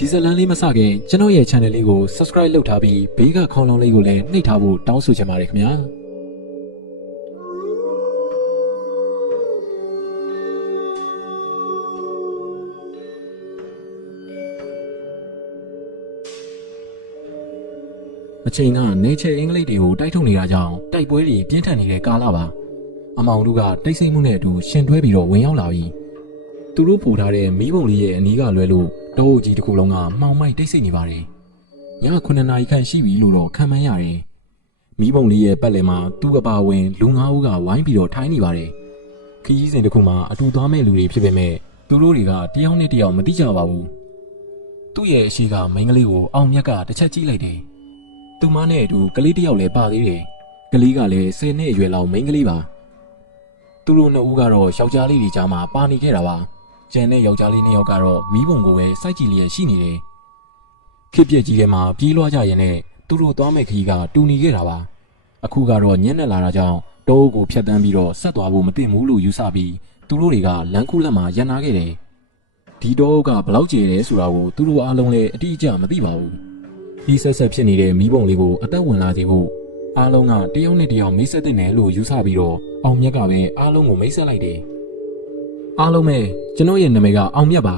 ဒီဇလန်လေးမစခင်ကျွန်တော်ရဲ့ channel လေးကို subscribe လုပ်ထားပြီးဘေးကခေါင်းလောင်းလေးကိုလည်းနှိပ်ထားဖို့တောင်းဆိုချင်ပါတယ်ခင်ဗျာအချိန်ကနေချေအင်္ဂလိပ်တွေကိုတိုက်ထုတ်နေတာကြောင့်တိုက်ပွဲတွေပြင်းထန်နေတဲ့ကာလပါအမောင်တို့ကတိတ်ဆိတ်မှုနဲ့အတူရှင်တွဲပြီးတော့ဝင်ရောက်လာပြီးသူတို့ပို့ထားတဲ့မီးပုံလေးရဲ့အနီးကလွဲလို့တောအုပ်ကြီးတစ်ခုလုံးကမှောင်မိုက်တိတ်ဆိတ်နေပါတယ်ည9 နာရီခန့်ရှိပြီလို့တော့ခံမှန်းရတယ်မီးပုံလေးရဲ့ပတ်လည်မှာသူ့ကပါဝင်လူ9ဦးကဝိုင်းပြီးတော့ထိုင်းနေပါတယ်ခရီးစဉ်တစ်ခုမှာအတူသွားမဲ့လူတွေဖြစ်ပေမဲ့သူတို့တွေကတယောက်နဲ့တယောက်မသိကြပါဘူးသူ့ရဲ့အရှိကမိန်းကလေးကိုအောင်မြတ်ကတစ်ချက်ကြည့်လိုက်တယ်သူမနဲ့အတူကလေးတစ်ယောက်လည်းပါသေးတယ်ကလေးကလည်း10နှစ်အရွယ်လောက်မိန်းကလေးပါသူတို့နှစ်ဦးကတော့ယောက်ျားလေးတွေကြားမှာပါနေခဲ့တာပါကျန်တဲ့ယောက်ျားလေးနှစ်ယောက်ကတော့မီးပုံကိုပဲစိုက်ကြည့်လျက်ရှိနေတယ်ခေပြက်ကြီးထဲမှာပြေးလွှားကြရင်နဲ့သူတို့သွားမဲ့ခရီးကတူနေခဲ့တာပါအခုကတော့ညံ့နေလာတာကြောင့်တောအုပ်ကိုဖျက်တမ်းပြီးတော့ဆက်သွားဖို့မသင့်ဘူးလို့ယူဆပြီးသူတို့တွေကလမ်းခုလက်မှာရပ်နာခဲ့တယ်ဒီတောအုပ်ကဘလောက်ကျယ်တယ်ဆိုတာကိုသူတို့အားလုံးလည်းအတိအကျမသိပါဘူးဒီဆက်ဆက်ဖြစ်နေတဲ့မီးပုံလေးကိုအသက်ဝင်လာစေဖို့အားလုံးကတယောက်နဲ့တယောက်မိတ်ဆက်တဲ့နယ်လို့ယူဆပြီးတော့အောင်မြတ်ကပဲအားလုံးကိုမိတ်ဆက်လိုက်တယ်အားလုံးပဲကျွန်တော်ရဲ့နာမည်ကအောင်မြတ်ပ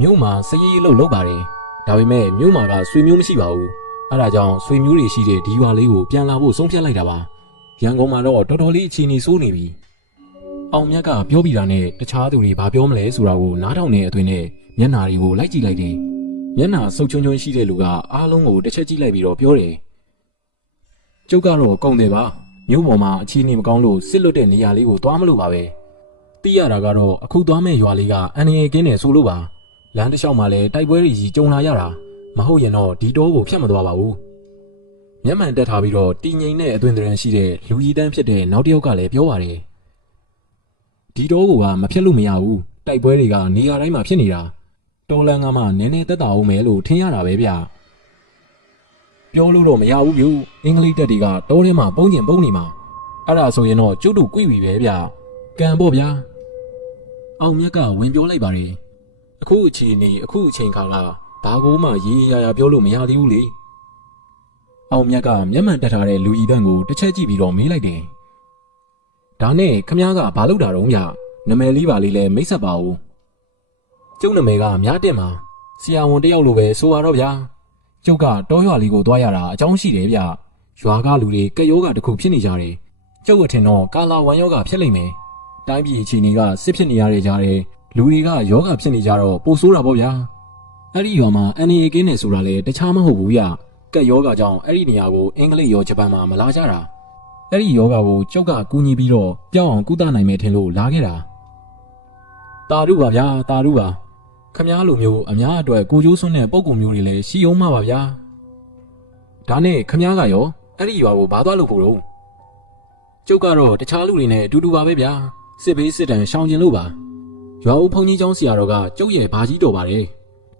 ါမြို့မှာစရေးလုပ်ပါတယ်ဒါပေမဲ့မြို့မှာကဆွေမျိုးမရှိပါဘူးအဲ့ဒါကြောင့်ဆွေမျိုးတွေရှိတဲ့ဒီရွာလေးကိုပြန်လာဖို့ဆုံးဖြတ်လိုက်တာပါရန်ကုန်မှာတော့တော်တော်လေးအခြေအနေဆိုးနေပြီအောင်မြတ်ကပြောပြီးတာနဲ့တခြားသူတွေဘာပြောမလဲဆိုတာကိုနားထောင်နေအသွင်နဲ့မျက်နှာတွေကိုလိုက်ကြည့်လိုက်တယ်မျက်နှာဆုပ်ချွန်းချွန်းရှိတဲ့လူကအားလုံးကိုတစ်ချက်ကြည့်လိုက်ပြီးတော့ပြောတယ်ကျုပ်ကတော့ကုန်တယ်ပါမြို့ပေါ်မှာအခြေအနေမကောင်းလို့စစ်လွတ်တဲ့နေရာလေးကိုသွားမလို့ပါပဲသိရတာကတော့အခုသွားမဲ့ရွာလေးကအန်ရယ်ကင်းနေဆိုလို့ပါလမ်းတစ်လျှောက်မှာလည်းတိုက်ပွဲတွေကြီးကြုံလာရတာမဟုတ်ရင်တော့ဒီတောကိုဖျက်မသွားပါဘူးမျက်မှန်တက်ထားပြီးတော့တည်ငြိမ်တဲ့အသွင်သဏ္ဍာန်ရှိတဲ့လူကြီးတန်းဖြစ်တဲ့နောက်တစ်ယောက်ကလည်းပြောပါတယ်ဒီတောကိုကမဖျက်လို့မရဘူးတိုက်ပွဲတွေကနေရာတိုင်းမှာဖြစ်နေတာတော်လန်ကမှနည်းနည်းသက်သာအောင်မယ်လို့ထင်ရတာပဲဗျပြောလို့တော့မရဘူးဗျအင်္ဂလိပ်တပ်တွေကတောထဲမှာပုံကျင်ပုံနေမှာအဲ့ဒါဆိုရင်တော့ကျုပ်တို့ကြွေပြီပဲဗျကံပေါ့ဗျာအောင်မြတ်ကဝင်ပြောလိုက်ပါတယ်အခုအချိန်နေအခုအချိန်ခါကဘာကိုမှရေးရပြောလို့မရသေးဘူးလေအောင်မြတ်ကမျက်မှန်တက်ထားတဲ့လူကြီးတန်းကိုတစ်ချက်ကြည့်ပြီးတော့မေးလိုက်တယ်ဒါနဲ့ခမ ्या ကဘာလုပ်တာတုံးဗျနာမည်လေးပါလေးလဲမိတ်ဆက်ပါဦးကျုပ်နာမည်ကမြတ်တင်ပါဆရာဝန်တယောက်လိုပဲဆိုပါတော့ဗျာကျုပ်ကတောရွာလေးကိုသွားရတာအကြောင်းရှိတယ်ဗျရွာကလူတွေကယောဂတစ်ခုဖြစ်နေကြတယ်ကျုပ်အထင်တော့ကာလာဝမ်ယောဂဖြစ်လိမ့်မယ်တိုင်းပြည်အခြေအနေကစစ်ဖြစ်နေရတဲ့ကြားတဲ့လူတွေကယောဂဖြစ်နေကြတော့ပိုဆိုးတာပေါ့ဗျာအဲ့ဒီရွာမှာအန်အေကင်းနေဆိုတာလေတခြားမဟုတ်ဘူးဗျကက်ယောဂကြောင့်အဲ့ဒီနေရာကိုအင်္ဂလိပ်ရောဂျပန်မှာမလာကြတာအဲ့ဒီယောဂကိုကျုပ်ကကူညီပြီးတော့ပြောင်းအောင်ကုသနိုင်မယ်ထင်လို့လာခဲ့တာတာရုပါဗျာတာရုပါခမားလိုမျိုးအများအတွက်ကိုကျိုးစွန်းတဲ့ပုံကူမျိုးတွေလည်းရှိအောင်မှာပါဗျာဒါနဲ့ခမားကရောအဲ့ဒီရွာကိုဘာသွားလို့ဖို့တော့ကျုပ်ကတော့တခြားလူတွေနဲ့အတူတူပါပဲဗျာစစ်ဘေးစစ်တမ်းရှောင်ကျင်လို့ပါရွာဦးဘုန်းကြီးကျောင်းဆရာတော်ကကျုပ်ရဲ့ဘာကြီးတော်ပါတယ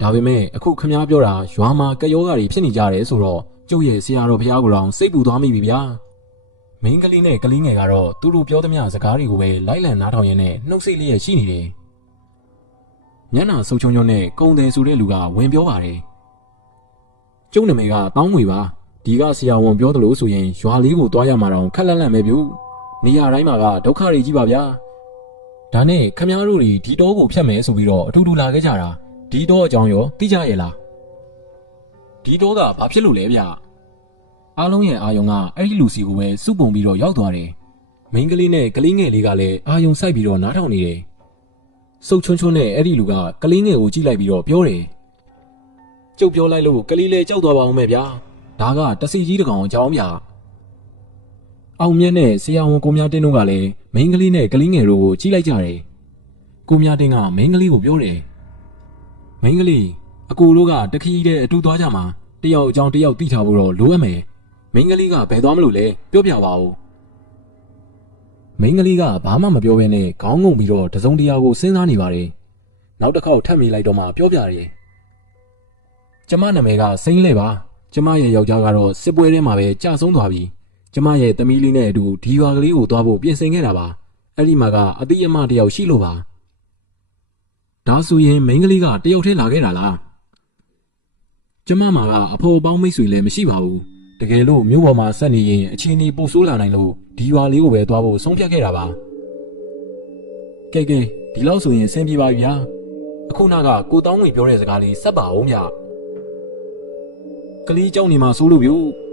်ဒါပေမဲ့အခုခမားပြောတာရွာမှာကယောဂါတွေဖြစ်နေကြတယ်ဆိုတော့ကျုပ်ရဲ့ဆရာတော်ဘုရားကိုယ်တော်စိတ်ပူသွားမိပြီဗျာမိန်းကလေးနဲ့ကလေးငယ်ကတော့သူတို့ပြောသမျှစကားတွေကိုပဲလိုက်လံနားထောင်ရင်းနဲ့နှုတ်ဆက်လျက်ရှိနေတယ်မျက်နှာဆုပ်ချွန်းချွန်းနဲ့ကုံတယ်ဆိုတဲ့လူကဝင်ပြောပါတယ်ကျုပ်နာမည်ကတောင်းငွေပါဒီကဆရာဝန်ပြောသလိုဆိုရင်ရွာလေးကိုတွားရမှာတော့ခက်လက်လက်ပဲဗျူနေရာတိုင်းမှာကဒုက္ခတွေကြီးပါဗျာဒါနဲ့ခမားတို့တွေဒီတောကိုဖျက်မယ်ဆိုပြီးတော့အထူးထူလာခဲ့ကြတာဒီတောအကြောင်းရောသိကြရဲ့လားဒီတောကဘာဖြစ်လို့လဲဗျအားလုံးရဲ့အာယုံကအဲ့ဒီလူစီကိုပဲစုပုံပြီးတော့ရောက်သွားတယ်မိန်းကလေးနဲ့ကလေးငယ်လေးကလည်းအာယုံစိုက်ပြီးတော့နားထောင်နေတယ်စုပ်ချွန်းချွန်းနဲ့အဲ့ဒီလူကကလေးငယ်ကိုကြည့်လိုက်ပြီးတော့ပြောတယ်ကျုပ်ပြောလိုက်လို့ကလေးလေးကြောက်သွားပါအောင်မဲ့ဗျာဒါကတစီကြီးတကောင်အကြောင်းဗျအောင်မြတ်နဲ့ဆရာဝန်ကိုမြတင်းတို့ကလည်းမိန်းကလေးနဲ့ကလေးငယ်တို့ကိုကြည့်လိုက်ကြတယ်ကိုမြတင်းကမိန်းကလေးကိုပြောတယ်မိန်းကလေးအကူတို့ကတခီးတဲ့အတူသွားကြမှာတယောက်အကြောင်းတယောက်သိထားဖို့တော့လိုအပ်မယ်မိန်းကလေးကဘယ်သွားမလို့လဲပြောပြပါဦးမိန်းကလေးကဘာမှမပြောဘဲနဲ့ခေါင်းငုံပြီးတော့တစုံတရာကိုစဉ်းစားနေပါတယ်နောက်တစ်ခေါက်ထပ်မိလိုက်တော့မှပြောပြတယ်ကျမနာမည်ကစိမ့်လဲပါကျမရဲ့ယောက်ျားကတော့စစ်ပွဲထဲမှာပဲကြာဆုံးသွားပြီကျမရဲ့သမီးလေးနဲ့အတူဒီရွာကလေးကိုသွားဖို့ပြင်ဆင်ခဲ့တာပါအဲ့ဒီမှာကအတိအမတယောက်ရှိလို့ပါဒါဆိုရင်မိန်းကလေးကတယောက်တည်းလာခဲ့တာလား ကျမမှာကအဖော်ပေါင်းမိတ်ဆွေလည်းမရှိပါဘူးတကယ်လို့မြို့ပေါ်မှာဆက်နေရင်အခြေအနေပိုဆိုးလာနိုင်လို့ဒီရွာလေးကိုပဲသွားဖို့ဆုံးဖြတ်ခဲ့တာပါကဲဒီလောက်ဆိုရင်ဆင်ပြေပါပြီဗျာအခုနကကိုတောင်းငွေပြောတဲ့စကားလေးစက်ပါအောင်ဗျကလေးเจ้าနေမှာစိုးလို့ဗျ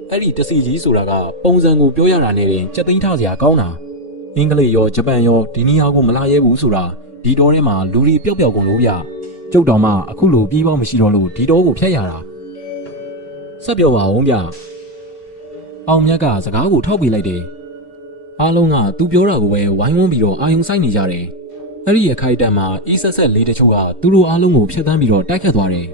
အဲ့ဒီတစီကြီးဆိုတာကပုံစံကိုပြောရတာနဲ့တင်စက်သိန်းထားစရာကောင်းတာအင်္ဂလိပ်ရောဂျပန်ရောဒီနီယာကိုမလာရဲဘူးဆိုတာဒီတော်ထဲမှာလူတွေပျောက်ကုန်လို့ဗျကျုပ်တော်မှအခုလိုပြီးပေါင်းမရှိတော့လို့ဒီတော်ကိုဖျက်ရတာဆက်ပြောပါအောင်ဗျအောင်မြတ်ကစကားကိုထောက်ပြလိုက်တယ်အားလုံးကသူပြောတာကိုပဲဝိုင်းဝန်းပြီးတော့အာယုံဆိုင်နေကြတယ်အဲ့ဒီအခိုက်အတန့်မှာအီးဆက်ဆက်လေးတချို့ကသူတို့အားလုံးကိုဖျက်ဆီးပြီးတော့တိုက်ခတ်သွားတယ်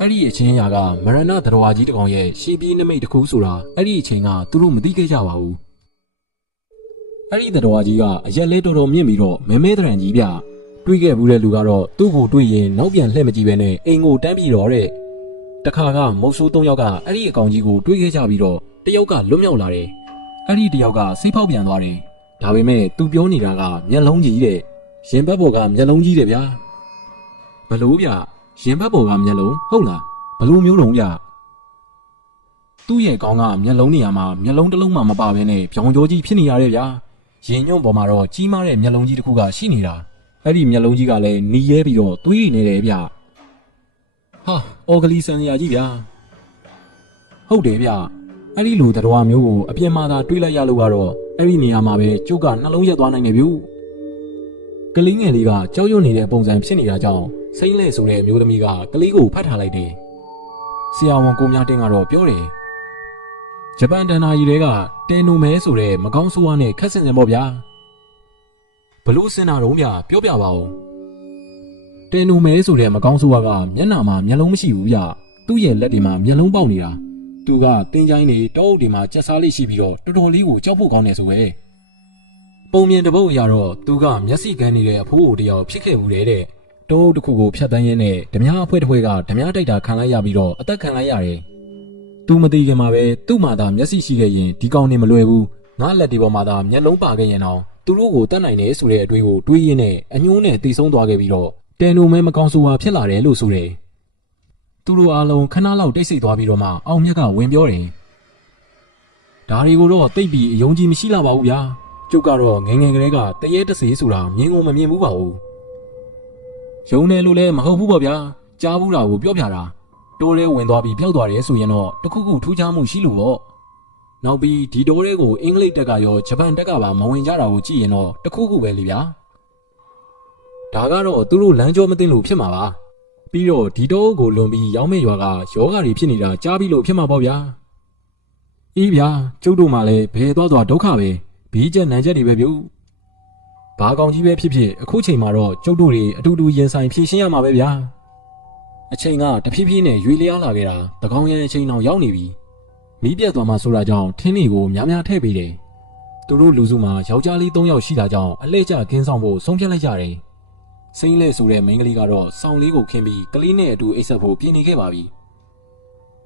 အဲ့ဒီအချင်းအရာကမရဏသရဝါကြီးတကောင်ရဲ့ရှေးပြေးနမိတ်တစ်ခုဆိုတာအဲ့ဒီအချိန်ကသူတို့မသိခဲ့ကြပါဘူးအဲ့ဒီသရဝါကြီးကအရက်လေးတော်တော်မြင့်ပြီးတော့မဲမဲတရံကြီးဗျတွေးခဲ့ဘူးတဲ့လူကတော့သူ့ကိုတွေးရင်နောက်ပြန်လှည့်မကြည့်ပဲနဲ့အိမ်ကိုတန်းပြီးတော့တဲ့တခါကမုတ်ဆိုး၃ယောက်ကအဲ့ဒီအကောင်ကြီးကိုတွေးခဲ့ကြပြီးတော့တယောက်ကလွတ်မြောက်လာတယ်အဲ့ဒီတယောက်ကစိတ်ဖောက်ပြန်သွားတယ်ဒါပေမဲ့သူပြောနေတာကမျက်လုံးကြီးတဲ့ရင်ဘတ်ပေါ်ကမျက်လုံးကြီးတယ်ဗျာဘလို့ဗျရင်ဘတ်ပေါ်ကမျက်လုံးဟုတ်လားဘလို့မျိုးလုံးဗျသူ့ရဲ့ကောင်းကမျက်လုံးနေရာမှာမျက်လုံးတစ်လုံးမှမပါဘဲနဲ့ဖြောင်ကြောကြီးဖြစ်နေရတယ်ဗျာရင်ညွန့်ပေါ်မှာတော့ကြီးမားတဲ့မျက်လုံးကြီးတစ်ခုကရှိနေတာအဲ့ဒီမျက်လုံးကြီးကလည်းနီးရဲပြီးတော့သွေးနေတယ်ဗျဟာအော်ဂလီဆန်ရကြီးဗျာဟုတ်တယ်ဗျအဲ့ဒီလူတော်မျိုးကိုအပြင်မှာသာတွေးလိုက်ရလို့ကတော့အဲ့ဒီနေရာမှာပဲကျုပ်ကနှလုံးရက်သွားနိုင်နေပြီကလေးငယ်လေးကကြောက်ရွံ့နေတဲ့ပုံစံဖြစ်နေတာကြောင့်စိမ့်လဲဆိုတဲ့အမျိုးသမီးကကလေးကိုဖတ်ထားလိုက်တယ်ဆရာဝန်ကိုမြတင်ကတော့ပြောတယ်ဂျပန်တန်နာကြီးတွေကတဲနိုမဲဆိုတဲ့မကောင်းဆိုးဝါးနဲ့ခက်ဆင်စင်ပေါ့ဗျာဘလို့စင်တာတော့ဗျာပြောပြပါဦးတဲနိုမဲဆိုတဲ့မကောင်းဆိုးဝါးကမျက်နှာမှာမျက်လုံးမရှိဘူးဗျသူ့ရဲ့လက်တွေမှာမျက်လုံးပေါက်နေတာသူကတင်းချိုင်းတွေတောအုပ်တွေမှာကြက်စားလေးရှိပြီးတော့တော်တော်လေးကိုကြောက်ဖို့ကောင်းနေဆိုပဲပုံမြင်တပုတ်အရာတော့သူကမျက်စိကန်းနေတဲ့အဖိုးအိုတယောက်ဖြစ်ခဲ့ဘူးတဲ့တောအုပ်တစ်ခုကိုဖျက်တန်းရင်းနဲ့ဓမြအဖွဲတစ်ဖွဲကဓမြတိုက်တာခံလိုက်ရပြီးတော့အသက်ခံလိုက်ရတယ်သူမသိခင်မှာပဲသူ့မှာသာမျက်စိရှိခဲ့ရင်ဒီကောင်နေမလွယ်ဘူးငါလက်တွေပေါ်မှာသာမျက်လုံးပါခဲ့ရင်တော့သူတို့ကိုတတ်နိုင်တယ်ဆိုတဲ့အတွေးကိုတွေးရင်းနဲ့အညှိုးနဲ့တိတ်ဆုံးသွားခဲ့ပြီးတော့တဲနိုမဲမကောင်းဆိုးဝါးဖြစ်လာတယ်လို့ဆိုတယ်သူတို့အားလုံးခဏလောက်တိတ်ဆိတ်သွားပြီးတော့မှအောင်မြတ်ကဝင်ပြောတယ်ဒါတွေကိုတော့တိတ်ပြီးအယုံကြည်မရှိလာပါဘူးဗျာကျုပ်ကတော့ငယ်ငယ်ကလေးကတရေတစေးဆိုတာမြင်ကုန်မမြင်ဘူးပါဘူးယုံတယ်လို့လည်းမဟုတ်ဘူးပေါ့ဗျာကြားဘူးတာကိုပြောပြတာတိုးရဲဝင်သွားပြီးပျောက်သွားတယ်ဆိုရင်တော့တခုခုထူးခြားမှုရှိလို့ပေါ့နောက်ပြီးဒီတိုးရဲကိုအင်္ဂလိပ်တက်ကရောဂျပန်တက်ကပါမဝင်ကြတာကိုကြည့်ရင်တော့တခုခုပဲလေဗျာဒါကတော့သူတို့လမ်းကြောမသိလို့ဖြစ်မှာပါပြီးတော့ဒီတော့ကိုလွန်ပြီးရောင်းမဲ့ရွာကယောဂါတွေဖြစ်နေတာကြားပြီးလို့ဖြစ်မှာပေါ့ဗျာအေးဗျာကျုပ်တို့မှလည်းဘယ်သွားသွားဒုက္ခပဲဘီးချက်နန်းချက်တွေပဲပြုဘာကောင်ကြီးပဲဖြစ်ဖြစ်အခုချိန်မှာတော့ကျုပ်တို့တွေအတူတူရင်ဆိုင်ဖြည့်ရှင်းရမှာပဲဗျာအချိန်ကတဖြည်းဖြည်းနဲ့ရွေလျားလာခဲ့တာတကောင်ရန်အချိန်အောင်ရောက်နေပြီမီးပြတ်သွားမှဆိုတာကြောင့်ထင်းတွေကိုများများထည့်ပေးတယ်သူတို့လူစုမှာယောက်ျားလေး3ယောက်ရှိတာကြောင့်အလှည့်ကျခင်းဆောင်ဖို့ဆုံးဖြတ်လိုက်ကြတယ်စိမ့်လဲဆိုတဲ့မိန်းကလေးကတော့စောင်းလေးကိုခင်းပြီးကလေးနဲ့အတူအိပ်ဆက်ဖို့ပြင်နေခဲ့ပါပြီ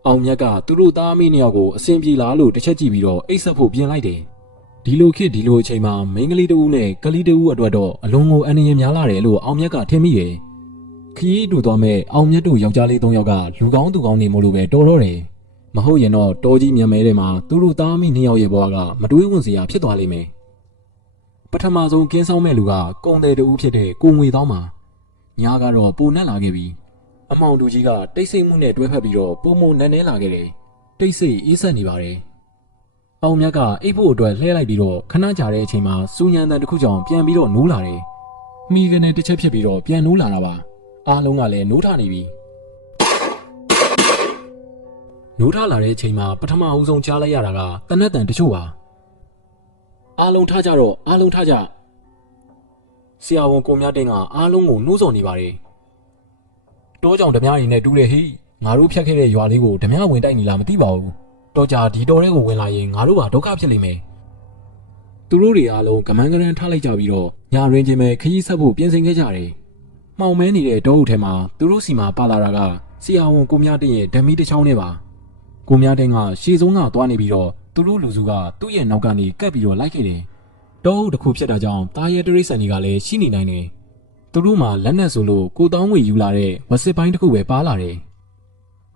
အောင်မြတ်ကသူတို့သားအမိနှစ်ယောက်ကိုအစင်ပြေလားလို့တစ်ချက်ကြည့်ပြီးတော့အိပ်ဆက်ဖို့ပြင်လိုက်တယ်ဒီလိုခေတ်ဒီလိုအချိန်မှာမိန်းကလေးတဦးနဲ့ကလေးတဦးအတွက်တော့အလွန်ကိုအန္တရာယ်များလာတယ်လို့အောင်မြတ်ကထင်မိတယ်ခရီးတူသွားမဲ့အောင်မြတ်တို့ယောက်ျားလေး3ယောက်ကလူကောင်းသူကောင်းနေမို့လို့ပဲတော်တော့တယ်မဟုတ်ရင်တော့တော်ကြီးမြန်မဲတဲ့မှာသူတို့သားအမိနှစ်ယောက်ရဲ့ဘဝကမတွေးဝင်စရာဖြစ်သွားလိမ့်မယ်ပထမဆုံးကင်းဆောင်မဲ့လူကကုံတယ်တူဖြစ်တဲ့ကိုငွေတောင်းမှာညာကတော့ပူနှက်လာခဲ့ပြီအမောင်တူကြီးကတိတ်ဆိတ်မှုနဲ့တွဲဖက်ပြီးတော့ပုံမနန်းနေလာခဲ့တယ်တိတ်ဆိတ်အေးဆက်နေပါတယ်အောင်မြတ်ကအိပ်ဖို့အတွက်လှဲလိုက်ပြီးတော့ခဏကြာတဲ့အချိန်မှာစူညံတန်တစ်ခုကြောင့်ပြန်ပြီးတော့နိုးလာတယ်မိကနေတစ်ချက်ဖြစ်ပြီးတော့ပြန်နိုးလာတာပါအားလုံးကလည်းနိုးထနေပြီနိုးထလာတဲ့အချိန်မှာပထမအဦးဆုံးကြားလိုက်ရတာကတနက်တန်တချို့ပါအားလုံးထားကြတော့အားလုံးထားကြဆရာဝန်ကိုမြတ်တင်ကအားလုံးကိုနှိုးဆော်နေပါတယ်တောကြောင်ဓမြတွေနဲ့တူးတယ်ဟိငါတို့ဖြတ်ခဲ့တဲ့ရွာလေးကိုဓမြဝင်တိုက်နေလားမသိပါဘူးတော့ကြာဒီတော်ထဲကိုဝင်လာရင်ငါတို့ပါဒုက္ခဖြစ်လိမ့်မယ်သူတို့တွေအားလုံးကမန်းကရန်ထားလိုက်ကြပြီးတော့ညာရင်းချင်းပဲခရီးဆက်ဖို့ပြင်ဆင်ခဲ့ကြတယ်မှောင်မဲနေတဲ့တောအုပ်ထဲမှာသူတို့စီမှာပါလာတာကဆရာဝန်ကိုမြတ်တင်ရဲ့ဓမီတစ်ချောင်းနဲ့ပါကိုမြတ်တင်ကရှေ့ဆုံးကသွားနေပြီးတော့သူတို့လူစုကသူ့ရဲ့နောက်ကနေကပ်ပြီးတော့လိုက်ခဲ့တယ်တောအုပ်တစ်ခုဖြစ်တာကြောင့်တာရဲတရိတ်ဆန်တွေကလည်းရှိနေနိုင်တယ်သူတို့မှလက်နက်ဆိုလို့ကိုတောင်းငွေယူလာတဲ့ဝက်စစ်ပိုင်းတစ်ခုပဲပါလာတယ်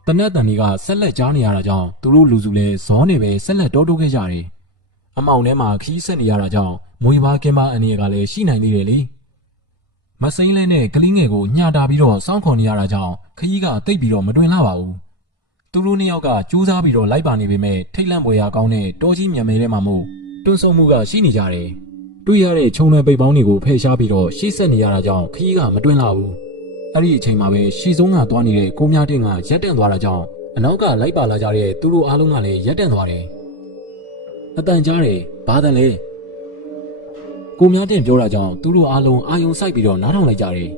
တနက်တန်တွေကဆက်လက်ကြားနေရတာကြောင့်သူတို့လူစုလဲဇောနေပဲဆက်လက်တောတိုးခဲ့ကြတယ်။အမောင်ထဲမှာခီးဆက်နေရတာကြောင့်မွေပါကင်းပါအနေကလည်းရှိနိုင်သေးတယ်လေ။မစိမ့်လဲနဲ့ကလေးငယ်ကိုညှာတာပြီးတော့စောင့်ခေါ်နေရတာကြောင့်ခရီးကတိတ်ပြီးတော့မတွင်လာပါဘူး။သူတို့နှစ်ယောက်ကကြိုးစားပြီးတော့လိုက်ပါနေပေမဲ့ထိတ်လန့်ပွေရကောင်းတဲ့တောကြီးမြန်မဲထဲမှာမို့တွန်းဆုံမှုကရှိနေကြတယ်။တွေ့ရတဲ့ခြုံလွယ်ပိတ်ပေါင်းတွေကိုဖယ်ရှားပြီးတော့ရှေ့ဆက်နေရတာကြောင့်ခရီးကမတွင်လာဘူး။အဲ့ဒီအချိန်မှာပဲရှီဆုံးကသွားနေတဲ့ကိုမြတင်ကရက်တန့်သွားတာကြောင့်အနောက်ကလိုက်ပါလာကြတဲ့သူတို့အားလုံးကလည်းရက်တန့်သွားတယ်။အတန်ကြားတယ်ဘာတန်လဲကိုမြတင်ပြောတာကြောင့်သူတို့အားလုံးအာယုံစိုက်ပြီးတော့နားထောင်လိုက်ကြတယ်။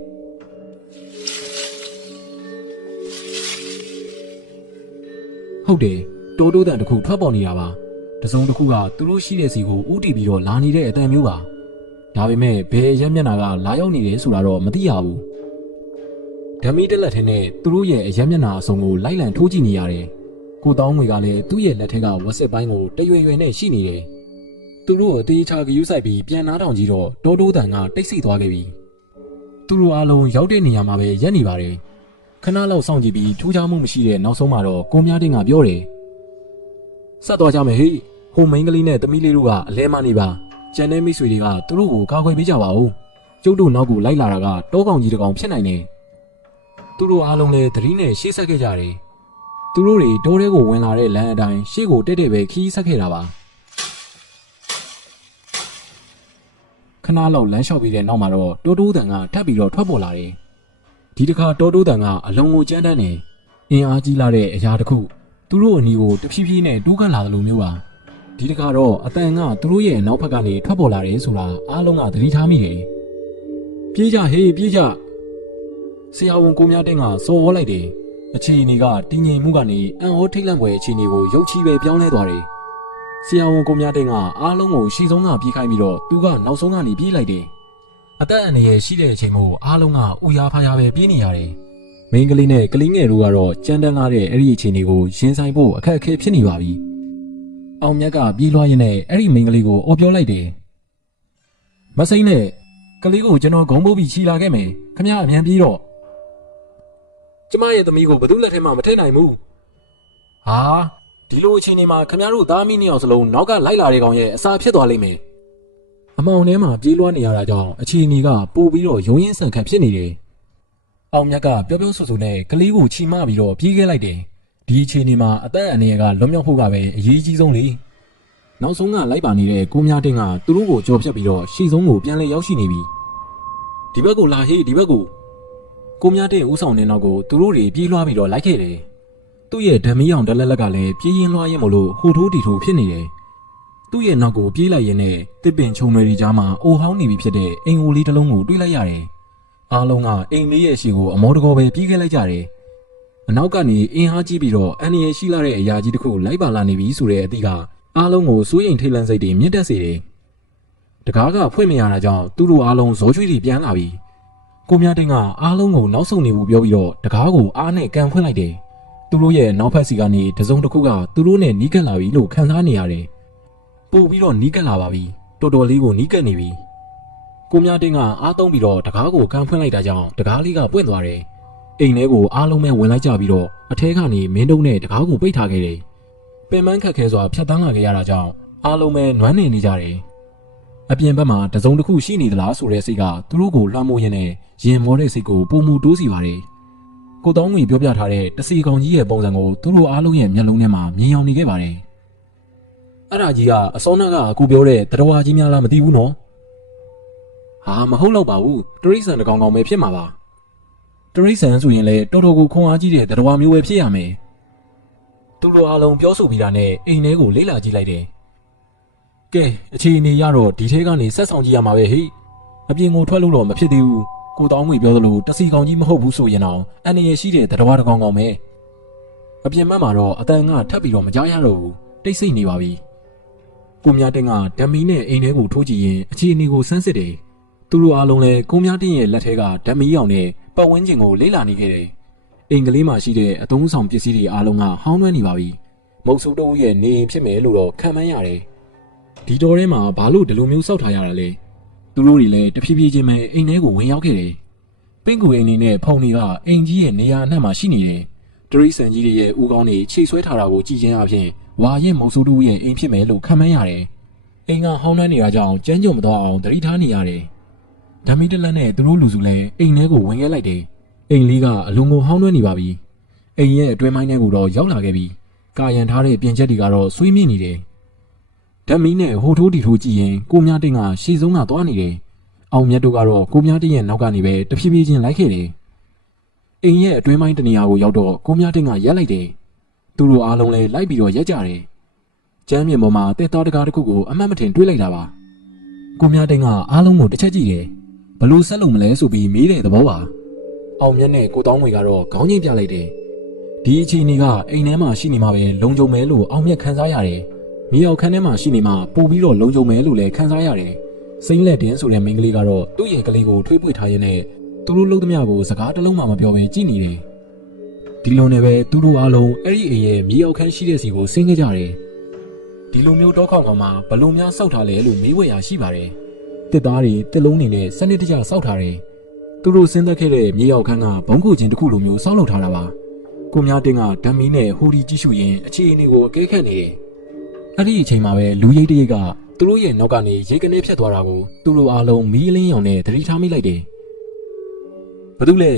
ဟုတ်တယ်တိုးတိုးတန်တစ်ခုထွက်ပေါ်နေတာပါ။တစုံတစ်ခုကသူတို့ရှိတဲ့စီကိုဥတီပြီးတော့လာနေတဲ့အတန်မျိုးပါ။ဒါပေမဲ့ဘယ်ရက်မျက်နှာကလာရောက်နေတယ်ဆိုတာတော့မသိရဘူး။ဓမီတက်လက်ထဲနဲ့သူတို့ရဲ့အရက်မျက်နှာအစုံကိုလိုက်လံထိုးကြည့်နေရတယ်။ကိုတောင်းငွေကလည်းသူ့ရဲ့လက်ထက်ကဝက်စစ်ပိုင်းကိုတရွေရွေနဲ့ရှိနေတယ်။သူတို့အသေးချာဂယူးဆိုင်ပြီးပြန်နားထောင်ကြည့်တော့တိုးတိုးတန်ကတိတ်ဆိတ်သွားခဲ့ပြီ။သူတို့အားလုံးရောက်တဲ့နေရာမှာပဲရက်နေပါတယ်။ခဏလောက်စောင့်ကြည့်ပြီးထူးခြားမှုမရှိတဲ့နောက်ဆုံးမှာတော့ကိုမြတင်ကပြောတယ်။ဆက်သွားကြမယ်ဟေ့။ဟိုမိန်းကလေးနဲ့သမီးလေးတို့ကအလဲမနေပါ။ကျန်တဲ့မိတ်ဆွေတွေကသူတို့ကိုကာကွယ်ပေးကြပါဦး။ကျုပ်တို့နောက်ကိုလိုက်လာတာကတောကောင်ကြီးတစ်ကောင်ဖြစ်နိုင်တယ်။သူတို့အားလုံးလည်းသတိနဲ့ရှေ့ဆက်ခဲ့ကြတယ်။သူတို့တွေတိုးထဲကိုဝင်လာတဲ့လမ်းအတိုင်းရှေ့ကိုတက်တက်ပဲခီးဆက်ခဲ့တာပါ။ခဏလောက်လမ်းလျှောက်ပြီးတဲ့နောက်မှာတော့တိုးတိုးတန်ကထပ်ပြီးတော့ထွက်ပေါ်လာတယ်။ဒီတစ်ခါတိုးတိုးတန်ကအလုံးကိုကြမ်းတမ်းနေအင်အားကြီးလာတဲ့အရာတစ်ခုသူတို့အနီးကိုတဖြည်းဖြည်းနဲ့တူးခတ်လာသလိုမျိုးပါ။ဒီတစ်ခါတော့အတန်ကသူတို့ရဲ့နောက်ဘက်ကနေထွက်ပေါ်လာတယ်ဆိုတာအားလုံးကသတိထားမိတယ်။ပြေးကြဟေးပြေးကြဆရာဝန်ကိုမြတင်ကစော်ဩလိုက်တယ်။အခြေအနေကတည်ငြိမ်မှုကနေအံ့ဩထိတ်လန့်ဖွယ်အခြေအနေကိုရုပ်ချီပဲပြောင်းလဲသွားတယ်။ဆရာဝန်ကိုမြတင်ကအားလုံးကိုရှီဆုံးကပြေးခိုင်းပြီးတော့သူကနောက်ဆုံးကနေပြေးလိုက်တယ်။အသက်အန္တရာယ်ရှိတဲ့အချိန်မို့အားလုံးကဥရားဖားရားပဲပြေးနေရတယ်။မိန်းကလေးနဲ့ကလေးငယ်တို့ကတော့ကြမ်းတမ်းလာတဲ့အဲ့ဒီအခြေအနေကိုရင်ဆိုင်ဖို့အခက်အခဲဖြစ်နေပါပြီ။အောင်မြတ်ကပြေးလွှားရင်းနဲ့အဲ့ဒီမိန်းကလေးကိုအော်ပြောလိုက်တယ်။မစိမ့်နဲ့ကလေးကိုကျွန်တော်ဂုံးပုတ်ပြီးခြီလာခဲ့မယ်။ခမရအမြန်ပြေးတော့ကျမရဲ့သမီးကိုဘယ်သူလက်ထဲမှမထည့်နိုင်ဘူး။ဟာဒီလိုအချိန်ဒီမှာခင်ဗျားတို့သားမီးနှစ်ယောက်စလုံးနောက်ကလိုက်လာတဲ့ကောင်ရဲ့အစာဖြစ်သွားလိမ့်မယ်။အမောင်ထဲမှာပြေးလွှားနေရတာကြောင့်အချိန်ဒီကပို့ပြီးတော့ရုံးရင်းဆန်ခတ်ဖြစ်နေတယ်။အောင်မြတ်ကပျော်ပျော်ဆူဆူနဲ့ကလေးကိုချီမပြီးတော့ပြေးခဲ့လိုက်တယ်။ဒီအချိန်ဒီမှာအသက်အန္တရာယ်ကလွန်မြောက်ဖို့ကပဲအရေးကြီးဆုံးလေ။နောက်ဆုံးကလိုက်ပါနေတဲ့ကိုမြတင်ကသူတို့ကိုကြော်ဖြတ်ပြီးတော့ရှီဆုံးကိုပြန်လဲရောက်ရှိနေပြီ။ဒီဘက်ကိုလာဟေးဒီဘက်ကိုကိုမြတဲ့ဦးဆောင်တဲ့နောက်ကိုသူတို့တွေပြေးလွှားပြီးတော့လိုက်ခဲ့တယ်။သူ့ရဲ့ဓမီအောင်တလက်လက်ကလည်းပြေးရင်လွှားရင်မလို့ဟိုထိုးတီထိုးဖြစ်နေတယ်။သူ့ရဲ့နောက်ကိုပြေးလိုက်ရင်းနဲ့တစ်ပင်ချုံတွေကြားမှာအိုဟောင်းနေပြီဖြစ်တဲ့အင်အိုလေးတစ်လုံးကိုတွေးလိုက်ရတယ်။အားလုံးကအိမ်လေးရဲ့ရှေ့ကိုအမောတကောပဲပြေးခဲ့လိုက်ကြတယ်။အနောက်ကနေအင်အားကြီးပြီးတော့အန်ရရှိလာတဲ့အရာကြီးတစ်ခုလိုက်ပါလာနေပြီဆိုတဲ့အသည့်ကအားလုံးကိုစိုးရိမ်ထိတ်လန့်စိတ်တွေမြင့်တက်စေတယ်။တကားကဖွင့်မရတာကြောင့်သူတို့အားလုံးဇောချွေးတွေပြန်လာပြီ။ကိုမြတင်ကအားလုံးကိုနောက်ဆုတ်နေဖို့ပြောပြီးတော့တကားကိုအားနဲ့ကန်ဖွင့်လိုက်တယ်။သူတို့ရဲ့နောက်ဖက်စီကနေတစုံတစ်ခုကသူတို့နဲ့နီးကပ်လာပြီလို့ခံစားနေရတယ်။ပို့ပြီးတော့နီးကပ်လာပါပြီ။တော်တော်လေးကိုနီးကပ်နေပြီ။ကိုမြတင်ကအားသုံးပြီးတော့တကားကိုကန်ဖွင့်လိုက်တာကြောင့်တကားလေးကပွင့်သွားတယ်။အိမ်ထဲကိုအားလုံးပဲဝင်လိုက်ကြပြီးတော့အထဲကနေမင်းတုံးနဲ့တကားကိုပိတ်ထားခဲ့တယ်။ပင်ပန်းခက်ခဲစွာဖြတ်တန်းလာခဲ့ရတာကြောင့်အားလုံးပဲနွမ်းနေကြတယ်။အပြင်ဘက်မှာတစုံတစ်ခုရှိနေသလားဆိုတဲ့စိတ်ကသူတို့ကိုလွှမ်းမိုးရင်းနဲ့ရင်မောတဲ့စိတ်ကိုပုံမူတိုးစီပါတယ်။ကိုတောင်းငွေပြောပြထားတဲ့တစီကောင်ကြီးရဲ့ပုံစံကိုသူတို့အားလုံးရဲ့မျက်လုံးထဲမှာမြင်အောင်နေခဲ့ပါတယ်။အဲ့ဒါကြီးကအစောနာကကိုပြောတဲ့တတော်ဝါကြီးများလားမသိဘူးနော်။ဟာမဟုတ်တော့ပါဘူး။တရိษံတကောင်ကောင်ပဲဖြစ်မှာပါ။တရိษံဆိုရင်လည်းတော်တော်ကိုခွန်အားကြီးတဲ့တတော်ဝါမျိုးပဲဖြစ်ရမယ်။သူတို့အားလုံးပြောဆိုပြီးတာနဲ့အိမ်ထဲကိုလေးလာကြည့်လိုက်တယ်။ကဲအခြေအနေရတော့ဒီထဲကနေဆက်ဆောင်ကြည့်ရမှာပဲဟိ။အပြင်ကိုထွက်လို့တော့မဖြစ်သေးဘူး။ကိုတောင်းငွေပြောသလိုတစီကောင်ကြီးမဟုတ်ဘူးဆိုရင်တော့အန်ရရှိတဲ့တတော်တကောင်ကောင်ပဲအပြင်ဘက်မှာတော့အတန်ကထပ်ပြီးတော့မကြားရတော့ဘူးတိတ်ဆိတ်နေပါပြီကိုမြတင်ကဓမီနဲ့အိမ်ထဲကိုထိုးကြည့်ရင်အခြေအနေကိုစမ်းစစ်တယ်သူတို့အားလုံးလည်းကိုမြတင်ရဲ့လက်ထဲကဓမီအောင်နဲ့ပတ်ဝန်းကျင်ကိုလေ့လာနေခဲ့တယ်အိမ်ကလေးမှာရှိတဲ့အသုံးဆောင်ပစ္စည်းတွေအားလုံးကဟောင်းနှွမ်းနေပါပြီမုတ်ဆိုးတို့ရဲ့နေအိမ်ဖြစ်မယ်လို့တော့ခံမှန်းရတယ်ဒီတော်ထဲမှာဘာလို့ဒီလိုမျိုးစောက်ထားရတာလဲသူတို့တွေလည်းတဖြည်းဖြည်းချင်းပဲအိမ်ထဲကိုဝင်ရောက်ခဲ့တယ်။ပင့်ကူအိမ်နေနဲ့ဖုန်တွေကအိမ်ကြီးရဲ့နေရာအနှံ့မှာရှိနေတယ်။တ တရိษံကြီးတွေရဲ့ဦးခေါင်းတွေချိတ်ဆွဲထားတာကိုကြည့်ချင်းအပြင်ဝါရင်မုံဆိုးတူရဲ့အိမ်ဖြစ်မယ်လို့ခန့်မှန်းရတယ်။အိမ်ကဟောင်းနှမ်းနေတာကြောင့်ကြမ်းကြုံမသွားအောင်သတိထားနေရတယ်။ဓမီတလန်းနဲ့သူတို့လူစုလည်းအိမ်ထဲကိုဝင်ခဲ့လိုက်တယ်။အိမ်လေးကအလုံးကိုဟောင်းနှမ်းနေပါပြီ။အိမ်ရဲ့အတွင်းပိုင်းထဲကိုတော့ရောက်လာခဲ့ပြီ။ကာယံထားတဲ့ပြင်ချက်တွေကတော့ဆွေးမြင့်နေတယ်။ဓမီနဲ့ဟိုထိုးတီထိုးကြည့်ရင်ကိုမြတင်ကရှေ့ဆုံးကသွားနေတယ်။အောင်မြတ်တို့ကတော့ကိုမြတင်ရဲ့နောက်ကနေပဲတဖြည်းဖြည်းချင်းလိုက်ခဲ့တယ်။အိမ်ရဲ့အတွင်းပိုင်းတနေရာကိုရောက်တော့ကိုမြတင်ကရက်လိုက်တယ်။သူတို့အားလုံးလည်းလိုက်ပြီးတော့ရက်ကြတယ်။ကျမ်းမြေပေါ်မှာတက်သားတကားတစ်ခုကိုအမှတ်မထင်တွေးလိုက်တာပါ။ကိုမြတင်ကအားလုံးကိုတစ်ချက်ကြည့်တယ်။ဘလို့ဆက်လို့မလဲဆိုပြီးမေးတဲ့သဘောပါ။အောင်မြတ်နဲ့ကိုတောင်းငွေကတော့ခေါင်းငိမ့်ပြလိုက်တယ်။ဒီအချိန်ကြီးကအိမ်ထဲမှာရှိနေမှာပဲလုံခြုံမယ်လို့အောင်မြတ်ခံစားရတယ်။မြေအောင်ခန်းထဲမှာရှိနေမှာပို့ပြီးတော့လုံခြုံမယ်လို့လည်းခံစားရတယ်။စိမ့်လက်တင်းဆိုတဲ့မိန်းကလေးကတော့သူ့ရဲ့ကလေးကိုထွေးပွေထားရင်းနဲ့သူတို့လုံးသမျှကိုစကားတစ်လုံးမှမပြောဘဲကြည့်နေတယ်။ဒီလိုနဲ့ပဲသူတို့အားလုံးအဲ့ဒီအိမ်ရဲ့မြေအောင်ခန်းရှိတဲ့စီကိုဆင်းခဲ့ကြတယ်။ဒီလိုမျိုးတောခေါင်ကောင်မှာဘလုံများစောက်ထားလဲလို့မေးဝဲရရှိပါတယ်။တစ်သားတွေတစ်လုံးနေနဲ့စနစ်တကျစောက်ထားတယ်။သူတို့ဆင်းသက်ခဲ့တဲ့မြေအောင်ခန်းကဘုံကူချင်းတစ်ခုလိုမျိုးစောက်လုပ်ထားတာပါ။ကိုမြတင်ကဓမီနဲ့ဟိုဒီကြည့်ရှုရင်းအခြေအနေကိုအကဲခတ်နေတယ်။အဲ့ဒီအချိန်မှာပဲလူရိတ်တရိတ်ကသူတို့ရဲ့နောက်ကနေရေကနေဖြတ်သွားတာကိုသူတို့အားလုံးမီးလင်းရောင်နဲ့သတိထားမိလိုက်တယ်။ဘာလို့လဲ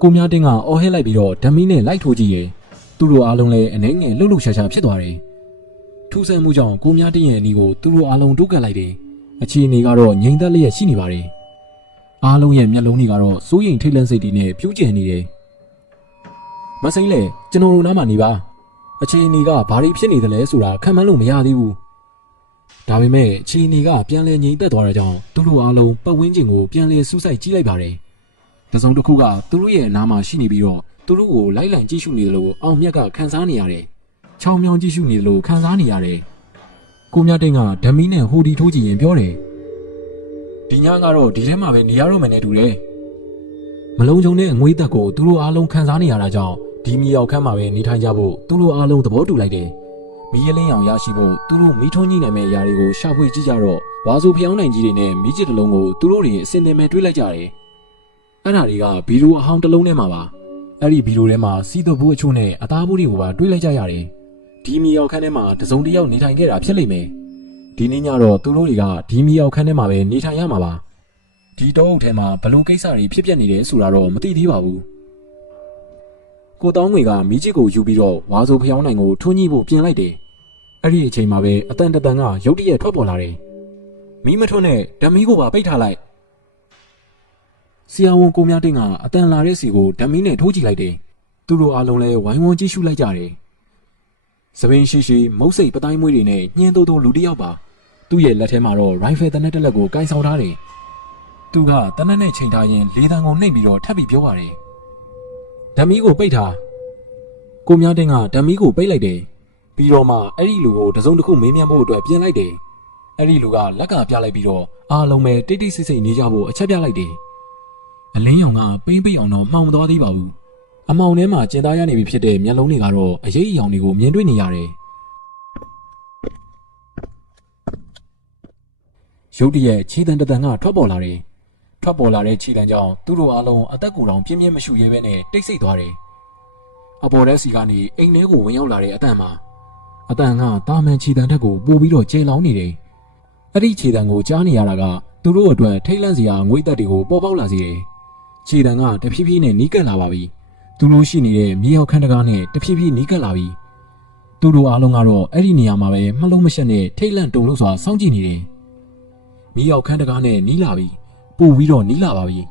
ကိုမြတင်ကအော်ဟစ်လိုက်ပြီးတော့ဓမီနဲ့လိုက်ထိုးကြည့်ရင်သူတို့အားလုံးလည်းအနေငယ်လှုပ်လှုပ်ရှားရှားဖြစ်သွားတယ်။ထူးဆန်းမှုကြောင့်ကိုမြတင်ရဲ့အနီးကိုသူတို့အားလုံးတိုးကပ်လိုက်တယ်။အခြေအနေကတော့ငြိမ်သက်လျက်ရှိနေပါတယ်။အားလုံးရဲ့မျက်လုံးတွေကတော့စိုးရိမ်ထိတ်လန့်စိတ်တွေနဲ့ပြူးကျင်နေတယ်။မစိမ့်လေကျွန်တော်တို့နားမှာနေပါ။အခြေအနေကဘာတွေဖြစ်နေသလဲဆိုတာခံမှန်းလို့မရသေးဘူး။ဒါပေမဲ့အခြေအနေကပြန်လည်ငြိမ်သက်သွားတဲ့ကြောင့်သူတို့အားလုံးပတ်ဝန်းကျင်ကိုပြန်လည်စူးစိုက်ကြည့်လိုက်ပါတယ်။တစုံတစ်ခုကသူတို့ရဲ့နားမှာရှိနေပြီးတော့သူတို့ကိုလိုက်လံကြည့်ရှုနေတယ်လို့အောင်မြတ်ကခန်းစားနေရတယ်။ချောင်းမြောင်းကြည့်ရှုနေတယ်လို့ခန်းစားနေရတယ်။ကိုမြတ်တင်ကဓမီနဲ့ဟိုဒီထိုးကြည့်ရင်ပြောတယ်။ဒီညကတော့ဒီထဲမှာပဲနေရတော့မယ်နဲ့တူတယ်။မလုံးချုံတဲ့အငွေးသက်ကိုသူတို့အားလုံးခန်းစားနေရတာကြောင့်ဒီမီရောက်ခန်းမှာပဲနေထိုင်ကြဖို့သူတို့အားလုံးသဘောတူလိုက်တယ်။မီးရလင်းအောင်ရရှိဖို့သူတို့မီးထွန်းကြီးနိုင်မဲ့ຢာတွေကိုရှာဖွေကြည့်ကြတော့ဝါဆိုဖျောင်းနိုင်ကြီးတွေနဲ့မီးကျစ်တစ်လုံးကိုသူတို့တွေအစင်တင်မဲ့တွေးလိုက်ကြတယ်။အဲ့ဒါတွေကဗီဒီယိုအဟောင်းတစ်လုံးထဲမှာပါ။အဲ့ဒီဗီဒီယိုထဲမှာစီးသွဘူးအချို့နဲ့အသားဘူးတွေကိုပါတွေးလိုက်ကြရတယ်။ဒီမီရောက်ခန်းထဲမှာတစုံတစ်ယောက်နေထိုင်ခဲ့တာဖြစ်လိမ့်မယ်။ဒီနေ့ညတော့သူတို့တွေကဒီမီရောက်ခန်းထဲမှာပဲနေထိုင်ရမှာပါ။ဒီတောအုပ်ထဲမှာဘလို့ကိစ္စတွေဖြစ်ပျက်နေတယ်ဆိုတာတော့မသိသေးပါဘူး။ကိုတောင်းငွေကမီးချစ်ကိုယူပြီးတော့ဝါဆိုဖျောင်းနိုင်ကိုထွန်းညှိဖို့ပြင်လိုက်တယ်။အဲ့ဒီအချိန်မှာပဲအတန်တန်ကရုတ်တရက်ထွက်ပေါ်လာတယ်။မီးမထွန်းနဲ့ဓမီကိုပါပိတ်ထားလိုက်။ဆရာဝန်ကိုမြတင်ကအတန်လာတဲ့စီကိုဓမီနဲ့ထိုးကြည့်လိုက်တယ်။သူတို့အားလုံးလည်းဝိုင်းဝန်းကြည့်ရှုလိုက်ကြတယ်။သပင်းရှိရှိမုတ်စိတ်ပတိုင်းမွေးတွေနဲ့ညှင်းတိုးတိုးလူတစ်ယောက်ပါ။သူ့ရဲ့လက်ထဲမှာတော့ရိုင်ဖယ်တနက်တစ်လက်ကိုကင်ဆောင်ထားတယ်။သူကတနက်နဲ့ချိန်ထားရင်လေတံကိုနှိပ်ပြီးတော့ထပ်ပြီးပြောပါတယ်။ဓမီကိုပိတ်ထားကိုမြတင်ကဓမီကိုပိတ်လိုက်တယ်ပြီးတော့မှအဲ့ဒီလူကိုတစုံတစ်ခုမေးမြန်းဖို့အတွက်ပြင်လိုက်တယ်အဲ့ဒီလူကလက်ကပြလိုက်ပြီးတော့အားလုံးပဲတိတ်တိတ်ဆိတ်ဆိတ်နေကြဖို့အချက်ပြလိုက်တယ်အလင်းရောင်ကပိမ့်ပိတ်အောင်တော့မှောင်မသွားသေးပါဘူးအမောင်ထဲမှာကျင်သားရနေပြီဖြစ်တဲ့မျက်လုံးတွေကတော့အရေးအယောင်တွေကိုမြင်တွေ့နေရတယ်ရုတ်တရက်ခြေတံတံကထွက်ပေါ်လာတယ်ထွက်ပေါ်လာတဲ့ခြေတံကြောင့်သူတို့အားလုံးအသက်ကိုယ်တောင်ပြင်းပြင်းမရှူရဲဘဲနဲ့တိတ်ဆိတ်သွားတယ်အပေါ်တဲ့စီကနေအိမ်ထဲကိုဝင်ရောက်လာတဲ့အတန်မှာအတန်ကတာမန်ခြေတံထက်ကိုပိုပြီးတော့ကျေလောင်းနေတယ်အဲ့ဒီခြေတံကိုကြားနေရတာကသူတို့အတွက်ထိတ်လန့်စရာငွေသက်တွေကိုပေါ်ပေါက်လာစေတယ်ခြေတံကတဖြည်းဖြည်းနဲ့နီးကပ်လာပါပြီသူတို့ရှိနေတဲ့မြေရောက်ခန်းတကားနဲ့တဖြည်းဖြည်းနီးကပ်လာပြီသူတို့အားလုံးကတော့အဲ့ဒီနေရာမှာပဲမှလုံးမရှက်နဲ့ထိတ်လန့်တုန်လို့စွာစောင့်ကြည့်နေတယ်မြေရောက်ခန်းတကားနဲ့နီးလာပြီပို့ပြီးတော့နီးလာပါပြီ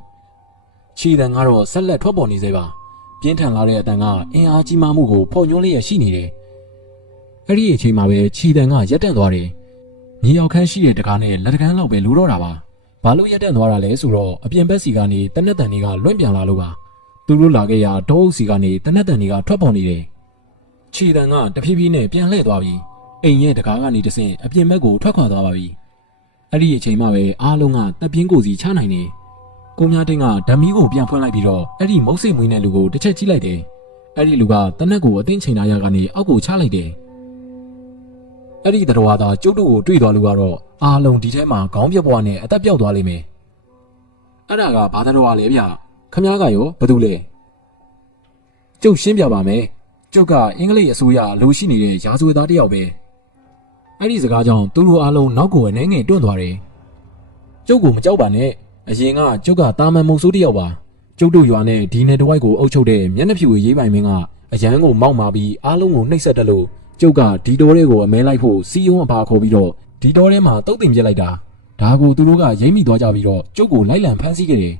ခြေတံကတော့ဆက်လက်ထွက်ပေါ်နေသေးပါပြင်းထန်လာတဲ့အတန်ကအင်အားကြီးမားမှုကိုဖော်ညွှန်းလျက်ရှိနေတယ်။အဲ့ဒီအချိန်မှာပဲခြေတံကရက်တန့်သွားတယ်။မြေရောက်ခန်းရှိတဲ့တကားနဲ့လက်တကန်းလောက်ပဲလိုတော့တာပါ။ဘာလို့ရက်တန့်သွားတာလဲဆိုတော့အပြင်ဘက်စီကနေတနက်တန်တွေကလွင့်ပြန်လာလို့ပါ။သူတို့လာခဲ့ရတောအုပ်စီကနေတနက်တန်တွေကထွက်ပေါ်နေတယ်။ခြေတံကတဖြည်းဖြည်းနဲ့ပြန်လှည့်သွားပြီ။အိမ်ရဲ့တကားကနေတဆင့်အပြင်ဘက်ကိုထွက်ခွာသွားပါပြီ။အဲ့ဒီအချိန်မှာပဲအားလုံးကတပ်ပြင်းကိုစီချနိုင်တယ်။ကိုမြတင်ကဓမီကိုပြန်ဖွင့်လိုက်ပြီးတော့အဲ့ဒီမုတ်စိတ်မွေးတဲ့လူကိုတစ်ချက်ကြည့်လိုက်တယ်။အဲ့ဒီလူကတနက်ကိုအသိချိန်သားရကနေအောက်ကိုချလိုက်တယ်။အဲ့ဒီတတော်သာကျုပ်တို့ကိုတွေ့သွားလို့ကတော့အားလုံးဒီထဲမှာခေါင်းပြက်ပွားနဲ့အသက်ပြောက်သွားလိမ့်မယ်။အဲ့ဒါကဘာတတော်လဲဗျ။ခမားကရောဘာတူလဲ ကျုပ်ရှင်းပြပါမယ်ကျုပ်ကအင်္ဂလိပ်အစိုးရအလိုရှိနေတဲ့ရာဇဝတ်သားတစ်ယောက်ပဲအဲ့ဒီစကားကြောင့်သူတို့အားလုံးနောက်ကိုအနေငယ်တွန့်သွားတယ်ကျုပ်ကိုမကြောက်ပါနဲ့အရင်ကကျုပ်ကတာမန်မုံဆိုးတစ်ယောက်ပါကျုပ်တို့ရွာနဲ့ဒီနယ်တစ်ဝိုက်ကိုအုပ်ချုပ်တဲ့မျက်နှာဖြူရေးပိုင်မင်းကအရန်ကိုမောက်မာပြီးအားလုံးကိုနှိပ်စက်တက်လို့ကျုပ်ကဒီတော်တွေကိုအမဲလိုက်ဖို့စီယုံအပါခေါ်ပြီးတော့ဒီတော်ထဲမှာတုတ်တင်ပြစ်လိုက်တာဒါကိုသူတို့ကရိမ့်မိသွားကြပြီးတော့ကျုပ်ကိုလိုက်လံဖမ်းဆီးခဲ့တယ်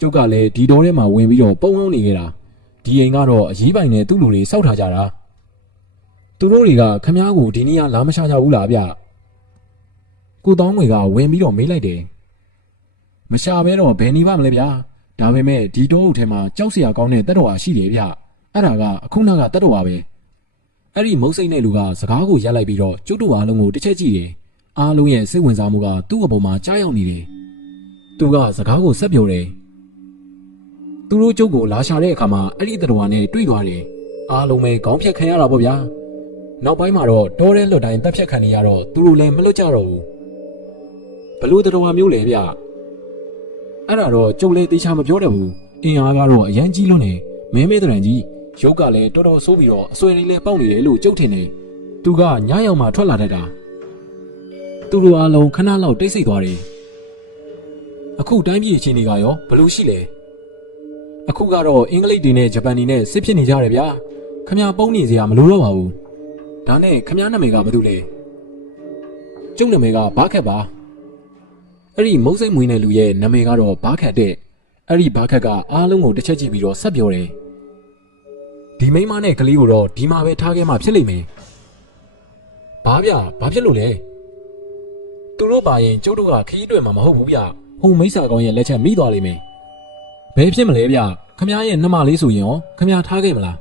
ကျုပ်ကလည်းဒီတော်ထဲမှာဝင်ပြီးတော့ပုံအောင်နေခဲ့တာဒီအိမ်ကတော့အရေးပိုင်နဲ့သူ့လူတွေစောက်ထားကြတာသူတို့တွေကခမားကိုဒီနေ့ကလာမရှာကြဘူးလားဗျကိုတောင်းငွေကဝင်ပြီးတော့မေးလိုက်တယ်မရှာဘဲတော့ဘယ်နေပါမလဲဗျာဒါပေမဲ့ဒီတောအုပ်ထဲမှာကြောက်စရာကောင်းတဲ့တက်တော်ဟာရှိတယ်ဗျအဲ့ဒါကအခုနကတက်တော်ပါပဲအဲ့ဒီမုတ်စိတ်နဲ့လူကစကားကိုရပ်လိုက်ပြီးတော့ကျုပ်တို့အားလုံးကိုတစ်ချက်ကြည့်တယ်အားလုံးရဲ့စိတ်ဝင်စားမှုကသူ့အပေါ်မှာကြားရောက်နေတယ်သူကစကားကိုဆက်ပြောတယ်သူတို့ကျုပ်ကိုလာရှာတဲ့အခါမှာအဲ့ဒီတက်တော်နဲ့တွေ့သွားတယ်အားလုံးပဲခေါင်းဖြတ်ခံရတာပေါ့ဗျာနောက်ပိုင်းမှာတော့တောထဲလွတ်တိုင်းတက်ဖြတ်ခံနေရတော့သူတို့လည်းမလွတ်ကြတော့ဘူးဘလို့တက်တော်မျိုးလဲဗျအဲ့ဒါတော့ကျုပ်လည်းတေချာမပြောတတ်ဘူးအင်အားကတော့အရန်ကြီးလွန်းနေမဲမဲတရံကြီးရုပ်ကလည်းတော်တော်ဆိုးပြီးတော့အဆွေတွေလည်းပေါက်နေတယ်လို့ကျုပ်ထင်တယ်သူကညရောက်မှထွက်လာတတ်တာသူတို့အားလုံးခဏလောက်တိတ်ဆိတ်သွားတယ်အခုတိုင်းပြည်အခြေအနေကရောဘလို့ရှိလဲအခုကတော့အင်္ဂလိပ်တွေနဲ့ဂျပန်တွေနဲ့စစ်ဖြစ်နေကြတယ်ဗျာခမရပုံနေစရာမလိုတော့ပါဘူးဒါနဲ့ခမရနာမည်ကဘာတူလဲကျုပ်နာမည်ကဘာခက်ပါအဲ့ဒီမုတ်စိတ်မွေးတဲ့လူရဲ့နာမည်ကတော့ဘာခက်တဲ့အဲ့ဒီဘာခက်ကအားလုံးကိုတစ်ချက်ကြည့်ပြီးတော့ဆက်ပြောတယ်ဒီမိန်းမနဲ့ကလေးကိုတော့ဒီမှာပဲထားခဲ့မှဖြစ်လိမ့်မယ်ဘာဖြစ်လို့လဲသူတို့ပါရင်ကျုပ်တို့ကခရီးတွေ့မှာမဟုတ်ဘူးဗျဟိုမိစ္ဆာကောင်ရဲ့လက်ချက်မိသွားလိမ့်မယ်ဘယ်ဖြစ်မလဲဗျခမရရဲ့နှမလေးဆိုရင်ရောခမရထားခဲ့မလား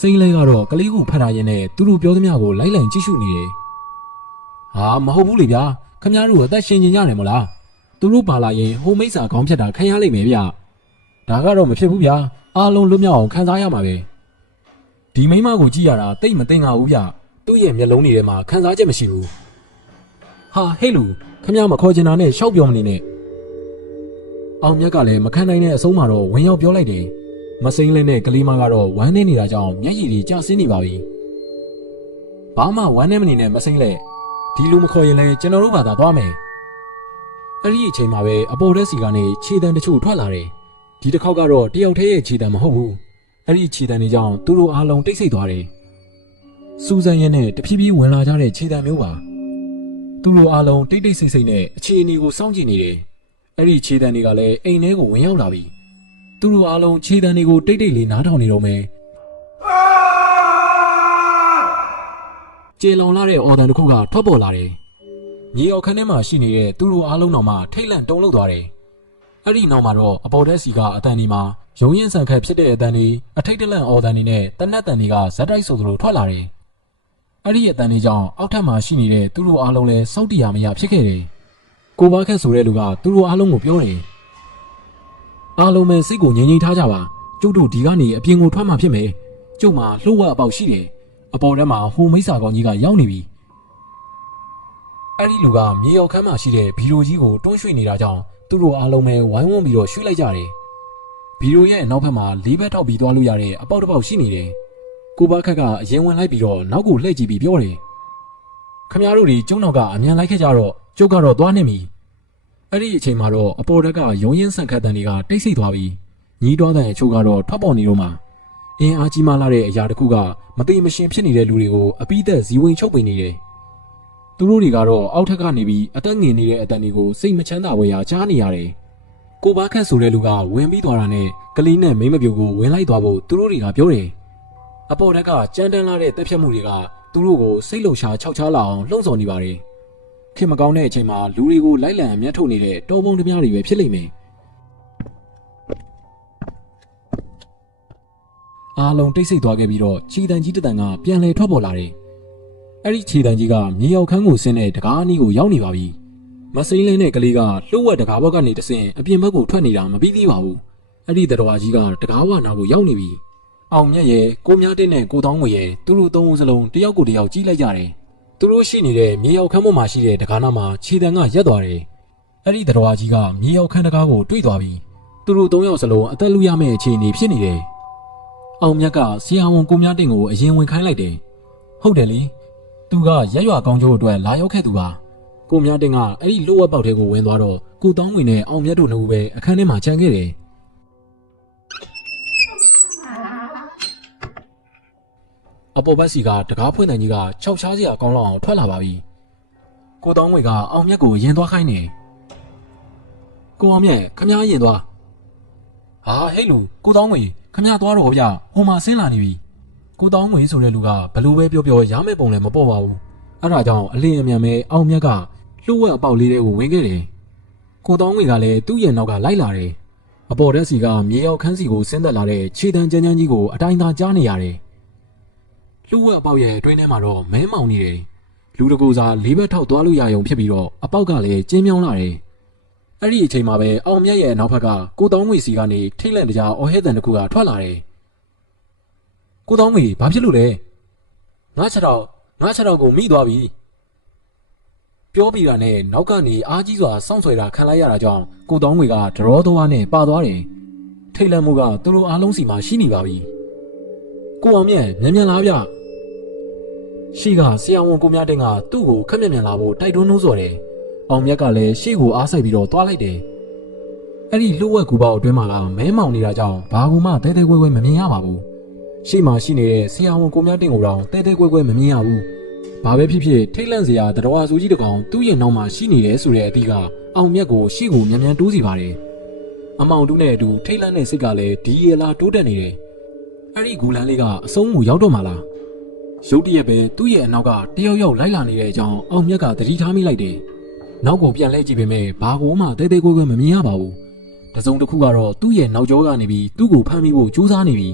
စိမ့်လဲကတော့ကလေးကိုဖတ်ထားရင်းနဲ့သူတို့ပြောသမျှကိုလိုက်လံကြည့်ရှုနေတယ်ဟာမဟုတ်ဘူးလေဗျာခမရတို့အသက်ရှင်ကျင်ကြတယ်မို့လားသူတို့ပါလာရင်ဟိုမိစ္ဆာခေါင်းဖြတ်တာခံရလိမ့်မယ်ဗျဒါကတော့မဖြစ်ဘူးဗျာအားလုံးလွတ်မြောက်အောင်ခံစားရမှာပဲဒီမိန်းမကိုကြည့်ရတာတိတ်မတင်ငါဘူးဗျသူ့ရဲ့မျက်လုံးတွေထဲမှာခံစားချက်မရှိဘူးဟာဟဲ့လူခမရမခေါ်ချင်တာနဲ့ရှောက်ပြောမနေနဲ့အောင်မြတ်ကလည်းမခံနိုင်တဲ့အဆုံးမှာတော့ဝင်ရောက်ပြောလိုက်တယ်မစိမ့်လင်းတဲ့ကလေးမကတော့ဝမ်းနေနေတာကြောင့်မျက်ရည်တွေကျဆင်းနေပါပြီဘာမှဝမ်းနေမနေနဲ့မစိမ့်လဲဒီလူမခေါ်ရင်လည်းကျွန်တော်တို့ဘာသာသွားမယ်အဲ့ဒီအချိန်မှာပဲအပေါ်တက်စီကနေခြေတံတချို့ထွက်လာတယ်ဒီတစ်ခေါက်ကတော့တယောက်တည်းရဲ့ခြေတံမဟုတ်ဘူးအဲ့ဒီခြေတံတွေကြောင့်သူတို့အားလုံးတိတ်ဆိတ်သွားတယ်စူဇန်ရဲ့နဲ့တဖြည်းဖြည်းဝင်လာကြတဲ့ခြေတံမျိုးပါသူတို့အားလုံးတိတ်တိတ်ဆိတ်ဆိတ်နဲ့အခြေအနေကိုစောင့်ကြည့်နေတယ်အဲ့ဒီခြေတံတွေကလည်းအိမ်ထဲကိုဝင်ရောက်လာပြီသူတို့အားလုံးခြေတံတွေကိုတိတ်တိတ်လေးနားထောင်နေတော့မယ်ကျေလောင်လာတဲ့အော်တန်တစ်ခုကထွက်ပေါ်လာတယ်မြေအောက်ခန်းထဲမှာရှိနေတဲ့သူတို့အားလုံးတော်မှထိတ်လန့်တုန်လှုပ်သွားတယ်အဲ့ဒီနောက်မှာတော့အပေါ်တက်စီကအတန်ဒီမှာရုံရင်ဆန်ခတ်ဖြစ်တဲ့အတန်ဒီအထိတ်တလန့်အော်တန်ဒီနဲ့တနက်တန်တွေကဇက်တိုက်ဆိုသလိုထွက်လာတယ်အဲ့ဒီအတန်ဒီကြောင့်အောက်ထပ်မှာရှိနေတဲ့သူတို့အားလုံးလည်းစောက်တရာမရဖြစ်ခဲ့တယ်ကိုဘာခက်ဆိုတဲ့လူကသူတို့အားလုံးကိုပြောတယ်အားလုံးပဲစိတ်ကိုငြိမ်ငြိမ်ထားကြပါကျုပ်တို့ဒီကနေအပြင်ကိုထွက်မှဖြစ်မယ်ကျုပ်မှာလှုပ်ဝက်အပေါက်ရှိတယ်အပေါ်ထဲမှာဟိုမိစ္ဆာကောင်ကြီးကရောက်နေပြီအဲ့ဒီလူကမြေရောက်ခန်းမှာရှိတဲ့ဘီရိုကြီးကိုတွန်းရွှေ့နေတာကြောင့်သူတို့အားလုံးပဲဝိုင်းဝန်းပြီးတော့ရွှေ့လိုက်ကြတယ်ဘီရိုရဲ့နောက်ဘက်မှာလေးဘက်ထောက်ပြီးသွားလို့ရတဲ့အပေါက်တစ်ပေါက်ရှိနေတယ်ကိုဘာခက်ကအရင်ဝင်လိုက်ပြီးတော့နောက်ကိုလှည့်ကြည့်ပြီးပြောတယ်ခမရတို့တွေကျုံနောက်ကအမြန်လိုက်ခဲ့ကြတော့ကျုပ်ကတော့သွားနေပြီအဲ့ဒီအချိန်မှာတော့အပေါ်တက်ကရုံရင်ဆန်ခတ်တန်တွေကတိတ်ဆိတ်သွားပြီညီးတွားတဲ့အချို့ကတော့ထွက်ပေါ်နေတော့မှအင်းအားကြီးမားလာတဲ့အရာတစ်ခုကမသိမရှင်ဖြစ်နေတဲ့လူတွေကိုအပိသက်ဇီဝင်ချုပ်ပင်နေတယ်သူတို့တွေကတော့အောက်ထက်ကနေပြီးအသက်ငင်နေတဲ့အတန်တွေကိုစိတ်မချမ်းသာဝေရာကြားနေရတယ်ကိုဘာခက်ဆိုတဲ့လူကဝင်ပြီးသွားတာနဲ့ကလေးနဲ့မိန်းမပြိုကိုဝင်လိုက်သွားဖို့သူတို့တွေကပြောတယ်အပေါ်တက်ကကြမ်းတမ်းလာတဲ့တက်ဖြတ်မှုတွေကသူတို့ကိုစိတ်လှုပ်ရှားခြောက်ခြားလာအောင်လှုံ့ဆော်နေပါတယ်ခင်မကောင်းတဲ့အချိန်မှာလူတွေကိုလိုက်လံအမျက်ထုတ်နေတဲ့တောပုံတပြားတွေပဲဖြစ်လိမ့်မယ်အားလုံးတိတ်ဆိတ်သွားခဲ့ပြီးတော့ခြေတံကြီးတစ်တန်ကပြန်လဲထွက်ပေါ်လာတယ်အဲ့ဒီခြေတံကြီးကမြေရောက်ခန်းကိုဆင်းတဲ့တကားအနီးကိုရောက်နေပါပြီမစိမ့်လင်းတဲ့ကလေးကလှုပ်ဝက်တကားဘက်ကနေတဆင့်အပြင်ဘက်ကိုထွက်နေတာမပြီးသေးပါဘူးအဲ့ဒီတတော်ကြီးကတကားဝနာကိုရောက်နေပြီအောင်မြတ်ရဲ့ကိုမြတ်တဲ့နဲ့ကိုတောင်းငွေရဲ့သူတို့သုံးဦးစလုံးတယောက်ကိုတယောက်ကြီးလိုက်ကြတယ်သူတို့ရှိနေတဲ့မြေရောက်ခန်းပေါ်မှာရှိတဲ့တကားနားမှာခြေတံကရက်သွားတယ်အဲ့ဒီတတော်ကြီးကမြေရောက်ခန်းတကားကိုတွေ့သွားပြီသူတို့သုံးယောက်စလုံးအသက်လူရမယ့်အခြေအနေဖြစ်နေတယ် အောင်မြတ်ကဆရာဝန်ကိုမြတင်ကိုအရင်ဝင်ခိုင်းလိုက်တယ်ဟုတ်တယ်လေသူကရက်ရွာကောင်းကျိုးအတွက်လာရောက်ခဲ့သူပါကိုမြတင်ကအဲ့ဒီလှုပ်ဝက်ပေါက်ထဲကိုဝင်သွားတော့ကိုတောင်းငွေနဲ့အောင်မြတ်တို့နှစ်ဦးပဲအခန်းထဲမှာခြံခဲ့တယ်အပေါ်ဘက်စီကတကားဖွင့်တဲ့ကြီးကခြောက်ချားစရာကောင်းလောက်အောင်ထွက်လာပါပြီကိုတောင်းငွေကအောင်မြတ်ကိုရင်သွားခိုင်းတယ်ကိုအောင်မြတ်ခမည်းရင်သွားဟာဟဲ့လူကိုတောင်းငွေခမည်းသွားတော့ဗျဟိုမှာဆင်းလာနေပြီကိုတောင်းငွေဆိုတဲ့လူကဘလို့ပဲပြောရမယ့်ပုံလည်းမပေါ်ပါဘူးအဲ့ဒါကြောင့်အလင်းအမြန်ပဲအောင်မြတ်ကလှုပ်ဝက်အပေါက်လေးတွေကိုဝင်ခဲ့တယ်ကိုတောင်းငွေကလည်းသူ့ရဲ့နောက်ကလိုက်လာတယ်အပေါ်တက်စီကမြေရောက်ခန်းစီကိုဆင်းသက်လာတဲ့ခြေတန်းကြမ်းကြီးကိုအတိုင်းသာကြားနေရတယ်လှုပ်ဝက်အပေါက်ရဲ့အတွင်းထဲမှာတော့မဲမောင်နေတယ်လူတကူစားလေးဘက်ထောက်သွားလို့ရရုံဖြစ်ပြီးတော့အပေါက်ကလည်းကျင်းမြောင်းလာတယ်အဲ့ဒီအချိန်မှာပဲအောင်မြတ်ရဲ့နောက်ဘက်ကကိုတောင်းငွေစီကနေထိတ်လန့်တကြားအော်ဟဲတန်တစ်ခုကထွက်လာတယ်ကိုတောင်းငွေဘာဖြစ်လို့လဲငါချက်တော့ကိုမိသွားပြီပြောပြီးတာနဲ့နောက်ကနေအားကြီးစွာစောင့်ဆွဲတာခံလိုက်ရတာကြောင့်ကိုတောင်းငွေကဒရောသွားနဲ့ပါသွားတယ်ထိတ်လန့်မှုကသူတို့အားလုံးစီမှာရှိနေပါပြီကိုအောင်မြတ်မြန်လာဗျရှိကဆရာဝန်ကိုမြတ်တင်ကသူ့ကိုခက်မြန်လာဖို့တိုက်တွန်းနှိုးဆော်တယ်အောင်မြတ်ကလည်းရှေ့ကိုအားဆိုင်ပြီးတော့သွားလိုက်တယ်အဲ့ဒီလှုပ်ဝက်ကူပေါက်အတွင်းမှာကမဲမောင်နေတာကြောင့်ဘာကူမှတဲတဲကွဲကွဲမမြင်ရပါဘူးရှေ့မှာရှိနေတဲ့ဆရာဝန်ကိုမြတ်တင်ကိုတော့တဲတဲကွဲကွဲမမြင်ရဘူးဘာပဲဖြစ်ဖြစ်ထိတ်လန့်စရာတတော်ဆူကြီးတကောင်သူ့ရဲ့နောက်မှာရှိနေတယ်ဆိုတဲ့အသည့်ကအောင်မြတ်ကိုရှေ့ကိုမြန်တိုးစီပါတယ်အမောင်တူးနဲ့အတူထိတ်လန့်တဲ့စိတ်ကလည်းဒီရလာတိုးတက်နေတယ်အဲ့ဒီဂူလန်းလေးကအဆုံးကိုရောက်တော့မှလားရုတ်တရက်ပဲသူ့ရဲ့အနောက်ကတယောက်လိုက်လာနေတဲ့အကြောင်းအောင်မြတ်ကသတိထားမိလိုက်တယ်နောက်ကိုပြန်လှည့်ကြည့်ပေမဲ့ဘာကိုမှတဲတဲကွဲကွဲမမြင်ရပါဘူးတစုံတစ်ခုကတော့သူ့ရဲ့နောက်ကျောကနေပြီးသူ့ကိုဖမ်းမိဖို့ကြိုးစားနေပြီ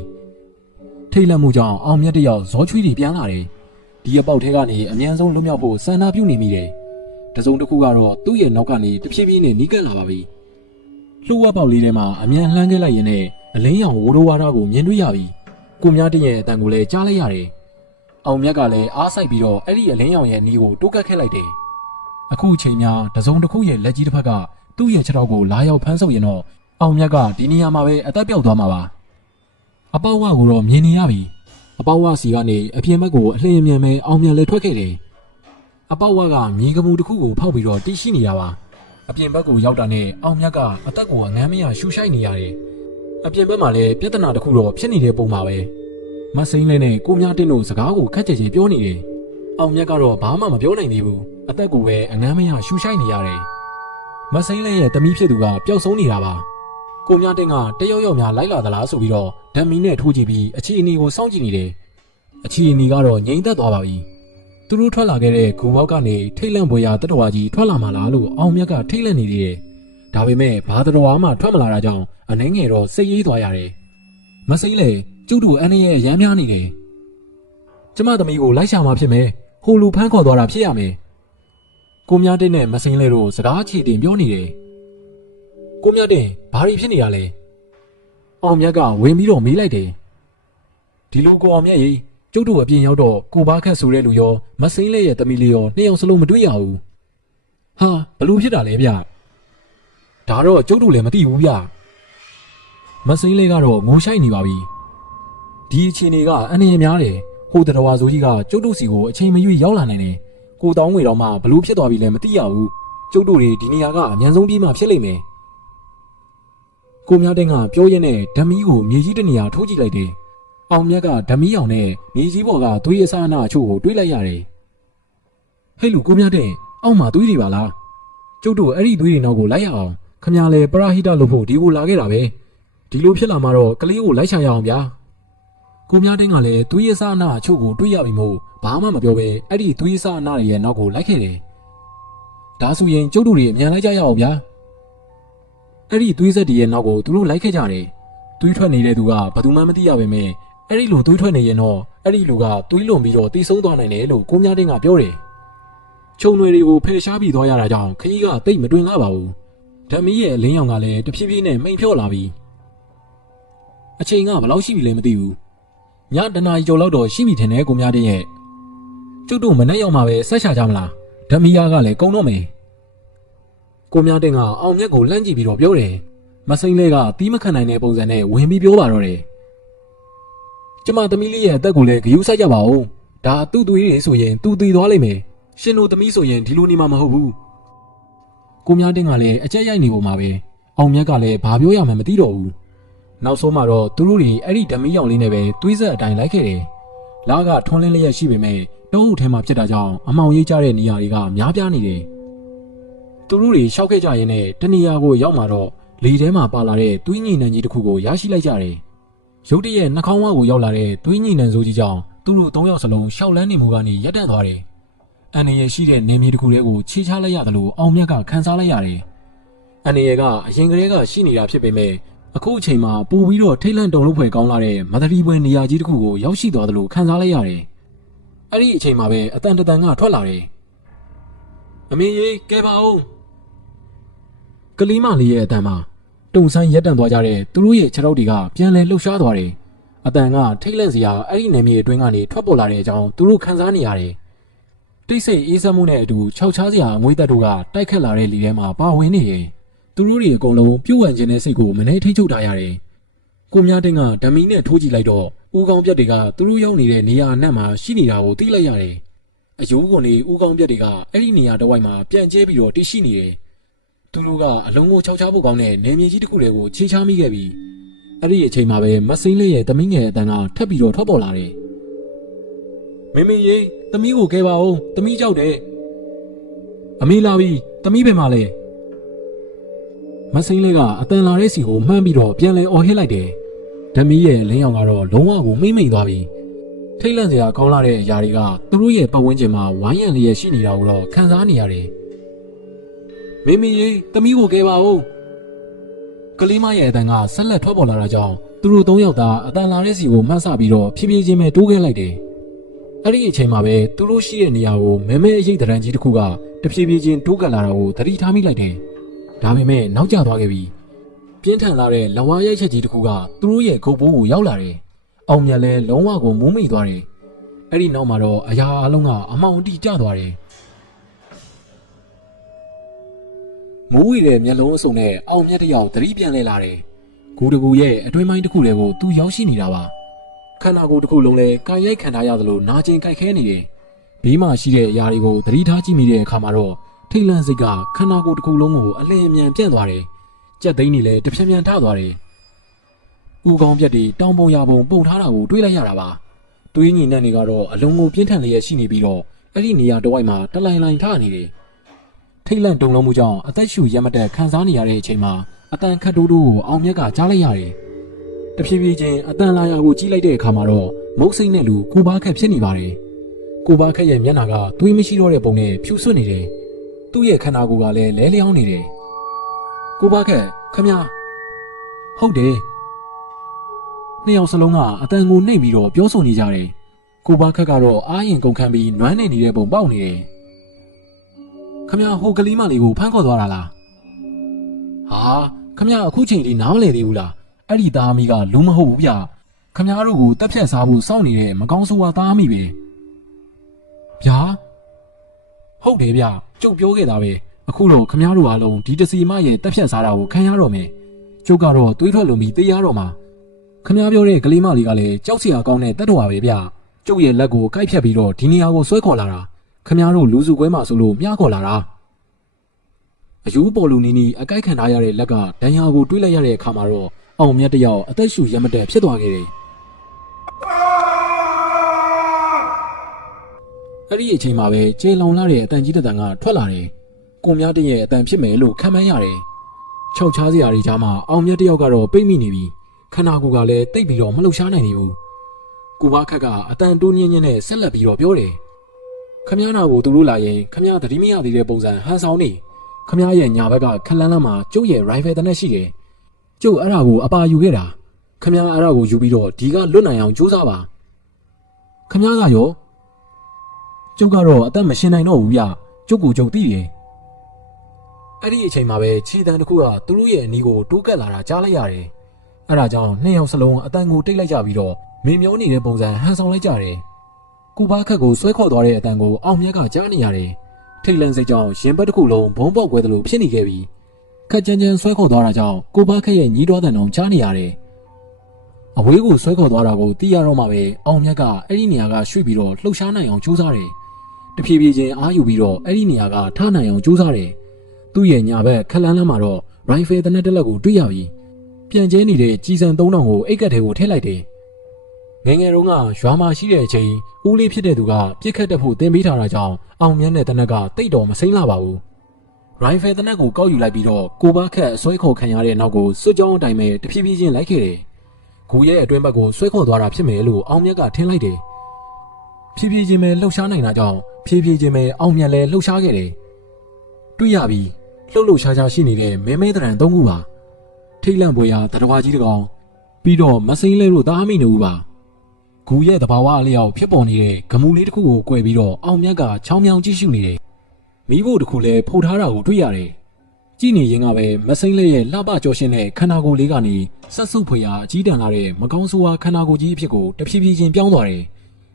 ထိတ်လန့်မှုကြောင့်အောင်မြတ်တယောက်ဇောချွေးတွေပြန်လာတယ်ဒီအပေါက်ထဲကနေအမြန်ဆုံးလွတ်မြောက်ဖို့ဆန္ဒပြုနေမိတယ်တစုံတစ်ခုကတော့သူ့ရဲ့နောက်ကနေတဖြည်းဖြည်းနဲ့နီးကပ်လာပါပြီလှုပ်ဝက်ပေါက်လေးထဲမှာအမြန်လှမ်းခဲ့လိုက်ရင်လည်းအလင်းရောင်ဝိုးတော်ဝါဒကိုမြင်တွေ့ရပြီကိုမြတ်တရဲ့အတန်ကိုလည်းကြားလိုက်ရတယ်အောင်မြတ်ကလည်းအားစိုက်ပြီးတော့အဲ့ဒီအလင်းရောင်ရဲ့နီးကိုတိုးကပ်ခဲ့လိုက်တယ်အခုအချိန်များတစုံတစ်ခုရဲ့လက်ကြီးတစ်ဖက်ကသူ့ရဲ့ခြေထောက်ကိုလာရောက်ဖမ်းဆုပ်ရင်တော့အောင်မြတ်ကဒီနေရာမှာပဲအသက်ပြောက်သွားမှာပါအပေါက်ဝကိုတော့မြင်နေရပြီအပေါက်ဝစီကနေအပြင်ဘက်ကိုအလျင်အမြန်ပဲအောင်မြတ်လည်းထွက်ခဲ့တယ်အပေါက်ဝကမြေကမူတစ်ခုကိုဖောက်ပြီးတော့တိရှိနေတာပါအပြင်ဘက်ကိုရောက်တာနဲ့အောင်မြတ်ကအသက်ကိုအငမ်းမရရှူရှိုက်နေရတယ်အပြင်ဘက်မှာလည်းပြဿနာတစ်ခုတော့ဖြစ်နေတဲ့ပုံပါပဲမစိမ့်လဲနဲ့ကိုမြတင်းတို့စကားကိုခက်ချင်ပြောနေတယ်အောင်မြတ်ကတော့ဘာမှမပြောနိုင်သေးဘူးအသက်ကိုပဲအငမ်းမရရှူရှိုက်နေရတယ်မစိမ့်လဲရဲ့တမီးဖြစ်သူကပျောက်ဆုံးနေတာပါကိုမြတင်းကတယောက်များလိုက်လာသလားဆိုပြီးတော့ဓာတ်မီနဲ့ထိုးကြည့်ပြီးအခြေအနေကိုစောင့်ကြည့်နေတယ်အခြေအနေကတော့ငြိမ်သက်သွားပါပြီသူတို့ထွက်လာခဲ့တဲ့ဂူပေါက်ကနေထိတ်လန့်ပွေရာတတော်ဝါကြီးထွက်လာမှလားလို့အောင်မြတ်ကထိတ်လန့်နေသေးတယ်ဒါပေမဲ့ဘာတတော်ဝါမှထွက်မလာတာကြောင့်အနှဲငယ်တော့စိတ်အေးသွားရတယ်မစိမ့်လေကျုပ်တို့အန်းရဲ့ရမ်းများနေတယ်ကျမသမီးကိုလိုက်ရှာမှဖြစ်မယ်ဟိုလူဖမ်းခေါ်သွားတာဖြစ်ရမယ်ကိုမြတ်တင်းနဲ့မစိမ့်လေတို့စကားချီတင်ပြောနေတယ်ကိုမြတ်တင်းဘာတွေဖြစ်နေတာလဲအောင်မြတ်ကဝင်ပြီးတော့မေးလိုက်တယ်ဒီလိုကိုအောင်မြတ်ရေကျုပ်တို့အပြင်ရောက်တော့ကိုဘာခက်ဆိုတဲ့လူရောမစိမ့်လေရဲ့သမီးလေးရောနှစ်ယောက်စလုံးမတွေ့ရဘူးဟာဘလို့ဖြစ်တာလဲဗျဒါတော့ကျုပ်တို့လည်းမသိဘူးဗျမစိမ့်လေကတော့ငိုရှိုက်နေပါပြီဒီအချိန်တွေကအန္တရာယ်များတယ်ဟိုတတော်ဝါဆိုကြီးကကျုပ်တို့စီကိုအချိန်မရွေးရောက်လာနိုင်တယ်ကိုတောင်းငွေတော့မှဘလို့ဖြစ်သွားပြီလဲမသိရဘူးကျုပ်တို့တွေဒီနေရာကအမြန်ဆုံးပြေးမှဖြစ်လိမ့်မယ်ကိုမြတ်တင်ကပြောရင်းနဲ့ဓမီကိုမြေကြီးတနေရာထိုးကြည့်လိုက်တယ်အောင်မြတ်ကဓမီအောင်နဲ့မြေကြီးပေါ်ကသွေးအစအနာအချို့ကိုတွေးလိုက်ရတယ်ဟဲ့လူကိုမြတ်တင်အောက်မှာသွေးတွေပါလားကျုပ်တို့အဲ့ဒီသွေးတွေနောက်ကိုလိုက်ရအောင်ခမညာလေပရာဟိတလို့ဖို့ဒီကိုလာခဲ့တာပဲဒီလိုဖြစ်လာမှတော့ကလေးကိုလိုက်ရှာရအောင်ဗျာကိုမြတ်တင်ကလည်းသွေးအစအနာအချို့ကိုတွေးရပြီမို့ဘာမှမပြောဘဲအဲ့ဒီသွေးအစအနာတွေရဲ့နောက်ကိုလိုက်ခဲ့တယ်ဒါဆိုရင်ကျုပ်တို့တွေအမြန်လိုက်ကြရအောင်ဗျာအဲ့ဒီသွေးဆက်တွေရဲ့နောက်ကိုသူတို့လိုက်ခဲ့ကြတယ်သွေးထွက်နေတဲ့သူကဘယ်သူမှမသိရပါပဲအဲ့ဒီလိုသွေးထွက်နေရင်တော့အဲ့ဒီလူကသွေးလွန်ပြီးတော့တိတ်ဆုံးသွားနိုင်တယ်လို့ကိုမြတ်တင်ကပြောတယ်ခြုံတွေတွေကိုဖယ်ရှားပြီးသွားရတာကြောင့်ခကြီးကတိတ်မတွင်လာပါဘူးဓမီရဲ့အလင်းရောင်ကလည်းတဖြည်းဖြည်းနဲ့မိန်ဖြော့လာပြီအချိန်ကဘယ်လောက်ရှိပြီလဲမသိဘူးညတနာရီကျော်လောက်တော့ရှိပြီထင်တယ်ကိုမြတ်တင်ရဲ့ကျုပ်တို့မနဲ့ရောက်မှပဲဆက်ရှာကြမလားဓမီယာကလည်းကုန်းတော့မယ်ကိုမြတ်တင်ကအောင်မြတ်ကိုလှမ်းကြည့်ပြီးတော့ပြောတယ်မစိမ့်လဲကတီးမခံနိုင်တဲ့ပုံစံနဲ့ဝင်ပြီးပြောပါတော့တယ် ကျမသမီးလေးရဲ့အသက်ကိုလည်းဂရုစိုက်ကြပါဦးဒါသူ့သွေးတွေဆိုရင်သူတည်သွားလိမ့်မယ်ရှင်တို့သမီးဆိုရင်ဒီလိုနေမှာမဟုတ်ဘူးကိုများတင်းကလည်းအကြက်ရိုက်နေပုံမှာပဲအောင်မြတ်ကလည်းဘာပြောရမှန်းမသိတော့ဘူးနောက်ဆုံးမှာတော့သူတို့တွေအဲ့ဒီဓမီရောင်လေးနဲ့ပဲသွေးဆက်အတိုင်းလိုက်ခဲ့တယ်လာကထွန်းလင်းလျက်ရှိပေမဲ့တုံးအုပ်ထဲမှာဖြစ်တာကြောင့်အမောင်ရိပ်ကြတဲ့နေရာတွေကများပြားနေတယ်သူတို့တွေရှောက်ခဲ့ကြရင်နဲ့တနေရာကိုရောက်မှာတော့လေထဲမှာပါလာတဲ့သွေးညှိနှံကြီးတစ်ခုကိုရရှိလိုက်ကြတယ်ရုတ်တရက်နှာခေါင်းဝါကိုရောက်လာတဲ့သွေးညှိနှံစိုးကြီးကြောင့်သူတို့၃ယောက်စလုံးရှောက်လန်းနေမှုကနေရပ်တန့်သွားတယ်အန်နီရဲ့ရှိတဲ့နေမြေတစ်ခုတည်းကိုခြေချလိုက်ရတယ်လို့အောင်မြတ်ကခန်းစားလိုက်ရတယ်အန်နီရဲ့ကအရင်ကတည်းကရှိနေတာဖြစ်ပေမဲ့အခုအချိန်မှာပိုပြီးတော့ထိတ်လန့်တုန်လှုပ်ဖွယ်ကောင်းလာတဲ့မသတိပွဲနေရာကြီးတစ်ခုကိုရောက်ရှိသွားတယ်လို့ခန်းစားလိုက်ရတယ်အဲ့ဒီအချိန်မှာပဲအတန်တန်ကထွက်လာတယ်အမေကြီးကဲပါဦးကလေးမလေးရဲ့အတန်မှာတုံဆိုင်ရက်တန့်သွားကြတဲ့သူတို့ရဲ့ခြေထောက်တွေကပြန်လဲလှုပ်ရှားသွားတယ်အတန်ကထိတ်လန့်စရာအဲ့ဒီနေမြေအတွင်းကနေထွက်ပေါ်လာတဲ့အကြောင်းသူတို့ခန်းစားနေရတယ်တိတ်ဆိတ်အေးစက်မှုနဲ့အတူခြောက်ချားစရာအငွေးသက်တို့ကတိုက်ခတ်လာတဲ့လေထဲမှာပါဝင်နေတယ်သူတို့တွေအကုန်လုံးပြုတ်ဝံခြင်းတဲ့စိတ်ကိုမနှဲထိတ်ချုပ်ထားရတယ်ကိုမြတင်းကဓမီနဲ့ထိုးကြည့်လိုက်တော့ဦးကောင်းပြက်တွေကသူတို့ရောက်နေတဲ့နေရာအနှံ့မှာရှိနေတာကိုသိလိုက်ရတယ်အယိုးကွန်လေးဦးကောင်းပြက်တွေကအဲ့ဒီနေရာတစ်ဝိုက်မှာပြန့်ကျဲပြီးတော့တည်ရှိနေတယ်သူတို့ကအလုံးကိုခြောက်ချားဖို့ကောင်းတဲ့နေမြေကြီးတစ်ခုတွေကိုခြေချားမိခဲ့ပြီးအဲ့ဒီအချိန်မှာပဲမစိမ့်လေးရဲ့သမီးငယ်အတန်ကထပ်ပြီးတော့ထွက်ပေါ်လာတယ်မမေရေသမီးကိုကဲပါဦးသမီးကြောက်တယ်အမေလာပြီသမီးပဲမလဲမစိမ့်လေးကအတန်လာတဲ့စီကိုမှန်းပြီးတော့ပြန်လဲအော်ဟစ်လိုက်တယ်ဓမီရဲ့လင်းရောင်ကတော့လုံးဝကိုမိမ့်မိန်သွားပြီထိတ်လန့်စရာကောင်းလာတဲ့အရာတွေကသူတို့ရဲ့ပတ်ဝန်းကျင်မှာဝိုင်းရံလျက်ရှိနေတာကိုတော့ခံစားနေရတယ်မမေရေသမီးကိုကဲပါဦးကလေးမရဲ့အတန်ကဆက်လက်ထွက်ပေါ်လာတာကြောင့်သူတို့၃ယောက်သာအတန်လာတဲ့စီကိုမှတ်ဆပြီးတော့ဖြည်းဖြည်းချင်းပဲတိုးခဲ့လိုက်တယ်အဲ့ဒီအချိန်မှာပဲသူတို့ရှိတဲ့နေရာကိုမဲမဲအရိပ်တရံကြီးတစ်ခုကတဖြည်းဖြည်းချင်းတိုးကပ်လာတာကိုသတိထားမိလိုက်တယ်ဒါပေမဲ့နောက်ကျသွားခဲ့ပြီပြင်းထန်လာတဲ့လဝါရိုက်ချက်ကြီးတစ်ခုကသူတို့ရဲ့ခုတ်ပိုးကိုရောက်လာတယ်အောင်မြတ်လည်းလုံးဝကိုမူးမိန်သွားတယ်အဲ့ဒီနောက်မှာတော့အရာအလုံးကအမောင်တိကျသွားတယ်မိုးဝေတဲ့မျက်လုံးအစုံနဲ့အောင်မြတ်တယောက်သတိပြန်လဲလာတယ်ဂူတကူရဲ့အတွင်းပိုင်းတစ်ခုတည်းကိုသူရောက်ရှိနေတာပါခန္ဓာကိုယ်တစ်ခုလုံးလဲကာရိုက်ခံထားရသလိုနာကျင်ကြိုက်ခဲနေတယ်ဘေးမှာရှိတဲ့အရာတွေကိုသတိထားကြည့်မိတဲ့အခါမှာတော့ထိတ်လန့်စိတ်ကခန္ဓာကိုယ်တစ်ခုလုံးကိုအလင်းအမြန်ပြန့်သွားတယ်ကြက်သိန်းတွေလည်းတဖြည်းဖြည်းထသွားတယ်ဦးကောင်းပြက်တွေတောင်ပုံရပုံပုံထားတာကိုတွေးလိုက်ရတာပါတွေးညီနဲ့တွေကတော့အလုံးကိုပြင်းထန်လျက်ရှိနေပြီးတော့အဲ့ဒီနေရာတစ်ဝိုက်မှာတလိုင်လိုင်ထနေတယ်ထိတ်လန့်တုန်လှုပ်မှုကြောင့်အသက်ရှူရမတက်ခံစားနေရတဲ့အချိန်မှာအတန်ခတ်တိုးတိုးကိုအောင်မြတ်ကကြားလိုက်ရတယ်တဖြည်းဖြည်းချင်းအတန်လာရာကိုကြီးလိုက်တဲ့အခါမှာတော့မုတ်စိတ်နဲ့လူကိုပါခက်ဖြစ်နေပါတယ်ကိုပါခက်ရဲ့မျက်နှာကသွေးမရှိတော့တဲ့ပုံနဲ့ဖြူဆွတ်နေတယ်သူ့ရဲ့ခန္ဓာကိုယ်ကလည်းလဲလျောင်းနေတယ်ကိုပါခက်ခမဟုတ်တယ်နှစ်ယောက်စလုံးကအတန်ကိုနှိပ်ပြီးတော့ပြောဆိုနေကြတယ်ကိုပါခက်ကတော့အားရင်ကုန်ခန်းပြီးနွမ်းနေနေတဲ့ပုံပေါက်နေတယ်ခမဟိုကလေးမလေးကိုဖမ်းခေါ်သွားတာလားဟာခမအခုချိန်လေးနားမလည်သေးဘူးလားအဲ့ဒီသားအမိကလူမဟုတ်ဘူးဗျခမတို့ကိုတက်ဖြတ်စားဖို့စောင့်နေတဲ့မကောင်းဆိုးဝါးသားအမိပဲဗျာဟုတ်တယ်ဗျကျုပ်ပြောခဲ့တာပဲအခုတော့ခမတို့အားလုံးဒီတစီမရဲ့တက်ဖြတ်စားတာကိုခံရတော့မယ်ကျုပ်ကတော့တွေးထွက်လုံပြီးတေးရတော့မှာခမပြောတဲ့ကလေးမလေးကလည်းကြောက်စရာကောင်းတဲ့တတ်တော်ပါပဲဗျကျုပ်ရဲ့လက်ကိုကိုက်ဖြတ်ပြီးတော့ဒီနေရာကိုဆွဲခေါ်လာတာခမတို့လူစုကွဲမှာဆိုလို့မြားခေါ်လာတာအယူပေါ်လူနီနီအကိုက်ခံထားရတဲ့လက်ကဒဏ်ရာကိုတွေးလိုက်ရတဲ့အခါမှာတော့အောင်မြတ်တယောက်အသက်ရှူရမတက်ဖြစ်သွားခဲ့တယ်အဲ့ဒီအချိန်မှာပဲကျေလောင်လာတဲ့အတန်ကြီးတန်ကထွက်လာတယ်ကိုမြတ်တရဲ့အတန်ဖြစ်မယ်လို့ခံမှန်းရတယ်ခြောက်ချားစရာတွေကြားမှာအောင်မြတ်တယောက်ကတော့ပိတ်မိနေပြီခန္ဓာကိုယ်ကလည်းတိတ်ပြီးတော့မလှုပ်ရှားနိုင်နေဘူးကိုဘခက်ကအတန်တိုးညင်းညင်းနဲ့ဆက်လက်ပြီးတော့ပြောတယ်ခမည်းနာကိုသူတို့လာရင်ခမည်းသတိမရသေးတဲ့ပုံစံဟန်ဆောင်နေခမည်းရဲ့ညာဘက်ကခလန်းလန်းမှာကျုပ်ရဲ့ rifle တနက်ရှိတယ်ကျုပ်အဲ့ဒါကိုအပါယူခဲ့တာခမည်းအဲ့ဒါကိုယူပြီးတော့ဒီကလွတ်နိုင်အောင်ကြိုးစားပါခမည်းကရောကျုပ်ကတော့အသက်မရှင်နိုင်တော့ဘူးဗျကျုပ်ကိုကျုပ်သိတယ်အဲ့ဒီအချိန်မှာပဲခြေတံတစ်ခုကသူတို့ရဲ့အနီးကိုတိုးကပ်လာတာကြားလိုက်ရတယ်အဲ့ဒါကြောင့်နှစ်ယောက်စလုံးအတန်ကိုတိတ်လိုက်ကြပြီးတော့မင်းမျောနေတဲ့ပုံစံဟန်ဆောင်လိုက်ကြတယ်ကိုဘာခက်ကိုဆွဲခေါ်သွားတဲ့အတန်ကိုအောင်မြတ်ကကြားနေရတယ်ထိတ်လန့်စိတ်ကြောင့်ရင်ဘတ်တစ်ခုလုံးဘုံပေါက်ကွဲသလိုဖြစ်နေခဲ့ပြီးခက်ကြမ်းကြမ်းဆွဲခေါ်သွားတာကြောင့်ကိုဘာခက်ရဲ့ညီးတော်တန်တော်ကြားနေရတယ် အဝေးကိုဆွဲခေါ်သွားတာကိုသိရတော့မှပဲအောင်မြတ်ကအဲ့ဒီနေရာကရွှေ့ပြီးတော့လှုပ်ရှားနိုင်အောင်ကြိုးစားတယ်တဖြည်းဖြည်းချင်းအားယူပြီးတော့အဲ့ဒီနေရာကထားနိုင်အောင်ကြိုးစားတယ်သူ့ရဲ့ညာဘက်ခက်လန်းလန်းမှာတော့ရိုင်ဖယ်တနက်တစ်လက်ကိုတွေ့ရပြီပြန်ကျဲနေတဲ့ကြီးစံ3000ကိုအိတ်ကက်ထဲကိုထည့်လိုက်တယ်ငယ်ငယ်တုန်းကရွာမှာရှိတဲ့အချိန်ဦးလေးဖြစ်တဲ့သူကပြစ်ခတ်တက်ဖို့တင်ပေးထားတာကြောင့်အောင်မြတ်နဲ့တနက်ကတိတ်တော်မစိမ့်လာပါဘူးရိုင်ဖယ်တနက်ကိုကောက်ယူလိုက်ပြီးတော့ကိုဘခက်ဆွဲခေါ်ခံရတဲ့နောက်ကိုစွတ်ကြောင်းအတိုင်းပဲတဖြည်းဖြည်းချင်းလိုက်ခဲ့တယ်ဂူရဲ့အတွင်းဘက်ကိုဆွဲခေါ်သွားတာဖြစ်မယ်လို့အောင်မြတ်ကထင်လိုက်တယ်ဖြည်းဖြည်းချင်းပဲလှုပ်ရှားနိုင်တာကြောင့်ဖြည်းဖြည်းချင်းပဲအောင်မြတ်လည်းလှုပ်ရှားခဲ့တယ်တွေ့ရပြီလှုပ်လှုပ်ရှားရှားရှိနေတဲ့မဲမဲတရံ3ခုပါထိတ်လန့်ပွေရာတရဝါကြီးတစ်ကောင်ပြီးတော့မစိမ့်လဲလို့သားမိနေဦးပါဂူရဲ့တဘာဝအလျောက်ဖြစ်ပေါ်နေတဲ့ဂမူလေးတစ်ခုကို꿰ပြီးတော့အောင်မြတ်ကချောင်းမြောင်းကြည့်ရှုနေတယ်မိဖို့တစ်ခုလည်းဖုတ်ထားတာကိုတွေ့ရတယ်ကြည့်နေရင်ကပဲမစိမ့်လဲရဲ့လှပကြောရှင်တဲ့ခန္ဓာကိုယ်လေးကနေဆက်စုပ်ဖွေရာအကြီးတန်းလာတဲ့မကောင်းဆိုးဝါးခန္ဓာကိုယ်ကြီးအဖြစ်ကိုတဖြည်းဖြည်းချင်းပြောင်းသွားတယ်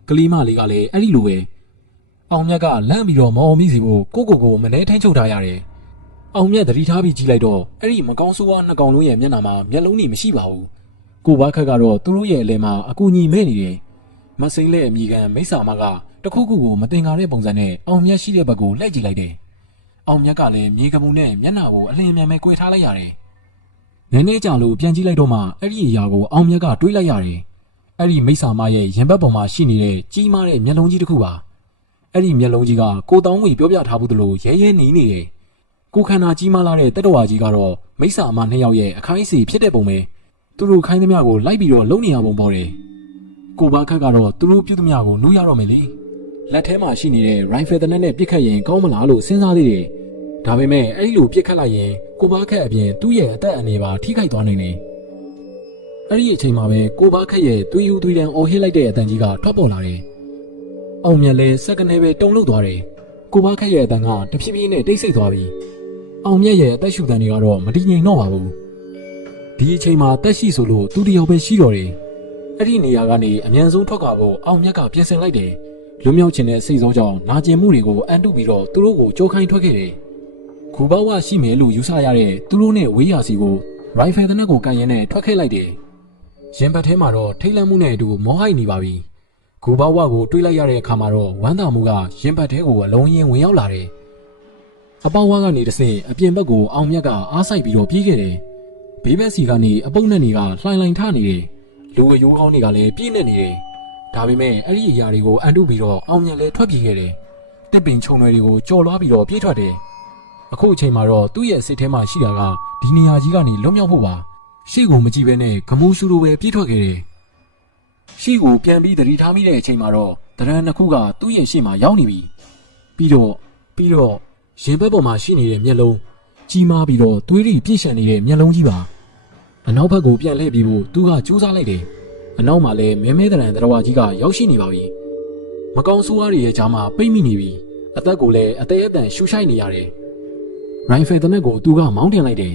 ကလေးမလေးကလည်းအဲ့ဒီလိုပဲအောင်မြတ်ကလန့်ပြီးတော့မော်မိစီဖို့ကိုမနှဲထင်းချုပ်ထားရတယ်အောင်မြတ်သတိထားပြီးကြည့်လိုက်တော့အဲ့ဒီမကောင်းဆိုးဝါးနှစ်ကောင်လုံးရဲ့မျက်နှာမှာမျက်လုံးတွေမရှိပါဘူးကိုဘခက်ကတော့သူတို့ရဲ့အလဲမှာအကူညီမဲ့နေတယ်မစိမ့်လဲအမိခံမိစ္ဆာမကတခုခုကိုမတင်ကားတဲ့ပုံစံနဲ့အောင်မြတ်ရှိတဲ့ဘက်ကိုလှည့်ကြည့်လိုက်တယ်အောင်မြတ်ကလည်းမြေကမှုနဲ့မျက်နှာကိုအလင်းမြန်ပဲ꿰ထားလိုက်ရတယ်နည်းနည်းကြာလို့ပြန်ကြည့်လိုက်တော့မှအဲ့ဒီအရာကိုအောင်မြတ်ကတွေးလိုက်ရတယ်အဲ့ဒီမိစ္ဆာမရဲ့ရင်ဘတ်ပေါ်မှာရှိနေတဲ့ကြီးမားတဲ့မျက်လုံးကြီးတစ်ခုပါအဲ့ဒီမျက်လုံးကြီးကကိုတောင်းငွေပြောပြထားဘူးသလိုရဲရဲနေနေတယ်ကိုခန္ဓာကြီးမားလာတဲ့တက်တော်ဝါကြီးကတော့မိစ္ဆာမနှစ်ယောက်ရဲ့အခိုင်းအစီဖြစ်တဲ့ပုံပဲသူတို့ခိုင်းသမျှကိုလိုက်ပြီးတော့လုံနေရပုံပေါ်တယ်ကိုဘခက်ကတော့သူတို့ပြုသမျှကိုနူးရတော့မယ်လေလက်ထဲမှာရှိနေတဲ့ရိုင်ဖယ်တနက်နဲ့ပြစ်ခတ်ရင်ကောင်းမလားလို့စဉ်းစားသေးတယ်ဒါပေမဲ့အဲ့လိုပြစ်ခတ်လိုက်ရင်ကိုဘခက်အပြင်သူ့ရဲ့အသက်အန္တရာယ်ပါထိခိုက်သွားနိုင်တယ်အဲ့ဒီအချိန်မှာပဲကိုဘခက်ရဲ့သွေးယူသွေးတန်းအော်ဟစ်လိုက်တဲ့အတန်ကြီးကထွက်ပေါ်လာတယ်အောင်မြတ်လည်းစက္ကနဲပဲတုန်လှုပ်သွားတယ်ကိုဘခက်ရဲ့အတန်ကတဖြည်းဖြည်းနဲ့တိတ်ဆိတ်သွားပြီအောင်မြတ်ရဲ့အသက်ရှူတန်တွေကတော့မတည်ငြိမ်တော့ပါဘူးဒီအချိန်မှာတက်ရှိဆိုလို့သူတယောက်ပဲရှိတော့တယ်အဲ့ဒီနေရာကနေအမြန်ဆုံးထွက်ခွာဖို့အောင်မြတ်ကပြင်ဆင်လိုက်တယ်လူမြောက်ချင်တဲ့စိတ်ဆောကြောင့်နာကျင်မှုတွေကိုအန်တုပြီးတော့သူတို့ကိုကြိုးခိုင်းထွက်ခဲ့တယ်ခူဘဝရှိမယ်လို့ယူဆရတဲ့သူတို့နဲ့ဝေးရာစီကိုရိုင်ဖယ်တနက်ကိုကန်ရင်နဲ့ထွက်ခဲ့လိုက်တယ်ရင်ဘတ်ထဲမှာတော့ထိတ်လန့်မှုနဲ့အတူမောဟိုက်နေပါပြီခူဘဝကိုတွေးလိုက်ရတဲ့အခါမှာတော့ဝမ်းသာမှုကရင်ဘတ်ထဲကိုအလုံးရင်ဝင်ရောက်လာတယ်အပေါဝါကနေတစ်ဆင့်အပြင်ဘက်ကိုအောင်မြတ်ကအားစိုက်ပြီးတော့ပြေးခဲ့တယ်ဘေးဘက်စီကနေအပုပ်နဲ့နေကလှိုင်လှိုင်ထနေတယ်လူအယိုးကောင်းတွေကလည်းပြည့်နေနေတယ်ဒါပေမဲ့အဲ့ဒီအရာတွေကိုအန်တုပြီးတော့အောင်မြတ်လည်းထွက်ပြေးခဲ့တယ်တစ်ပင်ခြုံတွေတွေကိုကြော်လွှားပြီးတော့ပြေးထွက်တယ်အခုအချိန်မှာတော့သူ့ရဲ့စိတ်ထဲမှာရှိတာကဒီနေရာကြီးကနေလွတ်မြောက်ဖို့ပါရှေ့ကိုမကြည့်ဘဲနဲ့ဂမူးရှူလိုပဲပြေးထွက်ခဲ့တယ်ရှေ့ကိုပြန်ပြီးသတိထားမိတဲ့အချိန်မှာတော့တရံနှစ်ခုကသူ့ရဲ့ရှေ့မှာရောက်နေပြီပြီးတော့ရင်ဘက်ပေါ်မှာရှိနေတဲ့မျက်လုံးကြီးမားပြီးတော့သွေးတွေပြည့်ရှံနေတဲ့မျက်လုံးကြီးပါအနောက်ဘက်ကိုပြန်လှည့်ပြီးဖို့သူကကြိုးစားလိုက်တယ်အနောက်မှာလည်းမဲမဲတရံတရဝါကြီးကရောက်ရှိနေပါပြီမကောင်းဆိုးဝါးတွေရဲ့ကြားမှာပိတ်မိနေပြီအသက်ကိုလည်းအသေးအတန်ရှူရှိုက်နေရတယ်ရိုင်ဖယ်တနက်ကိုသူကမောင်းတင်လိုက်တယ်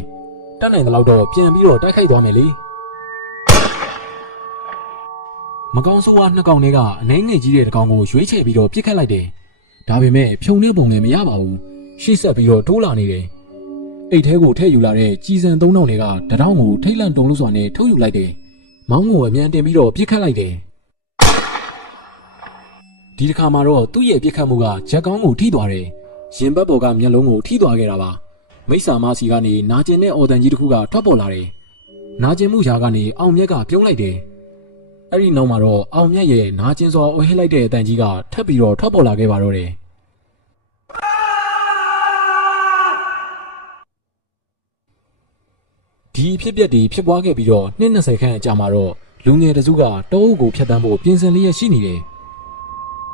တတ်နိုင်တဲ့လောက်တော့ပြန်ပြီးတော့တိုက်ခိုက်သွားမယ်လေမကောင်းဆိုးဝါးနှစ်ကောင်တွေကအနှဲငယ်ကြီးတဲ့တကောင်ကိုရွေးချယ်ပြီးတော့ပြစ်ခတ်လိုက်တယ်ဒါပေမဲ့ဖြုံတဲ့ပုံလည်းမရပါဘူးရှေ့ဆက်ပြီးတော့တိုးလာနေတယ်အိတ်ထဲကိုထည့်ယူလာတဲ့ကြီးစံ3000တွေကတထောင်ကိုထိတ်လန့်တုန်လို့စွာနဲ့ထုတ်ယူလိုက်တယ်မောင်းကိုအမြန်တင်ပြီးတော့ပြစ်ခတ်လိုက်တယ်ဒီတစ်ခါမှာတော့သူ့ရဲ့ပြစ်ခတ်မှုကဂျက်ကောင်းကိုထိသွားတယ်ရင်ဘတ်ပေါ်ကမျက်လုံးကိုထိသွားခဲ့တာပါမိစ္ဆာမစီကနေနာကျင်တဲ့အော်တန်ကြီးတစ်ခုကထွက်ပေါ်လာတယ်နာကျင်မှုရာကနေအောင်မြတ်ကပြုံးလိုက်တယ်အဲ့ဒီနောက်မှာတော့အောင်မြတ်ရဲ့နာကျင်စွာအော်ဟစ်လိုက်တဲ့အတန်ကြီးကထပ်ပြီးတော့ထွက်ပေါ်လာခဲ့ပါတော့တယ်ဒီဖြစ်ပျက်တွေဖြစ်ပွားခဲ့ပြီးတော့နှစ်20ခန့်အကြာမှာတော့လူငယ်တစုကတောအုပ်ကိုဖျက်ဆီးဖို့ပြင်ဆင်လျက်ရှိနေတယ်။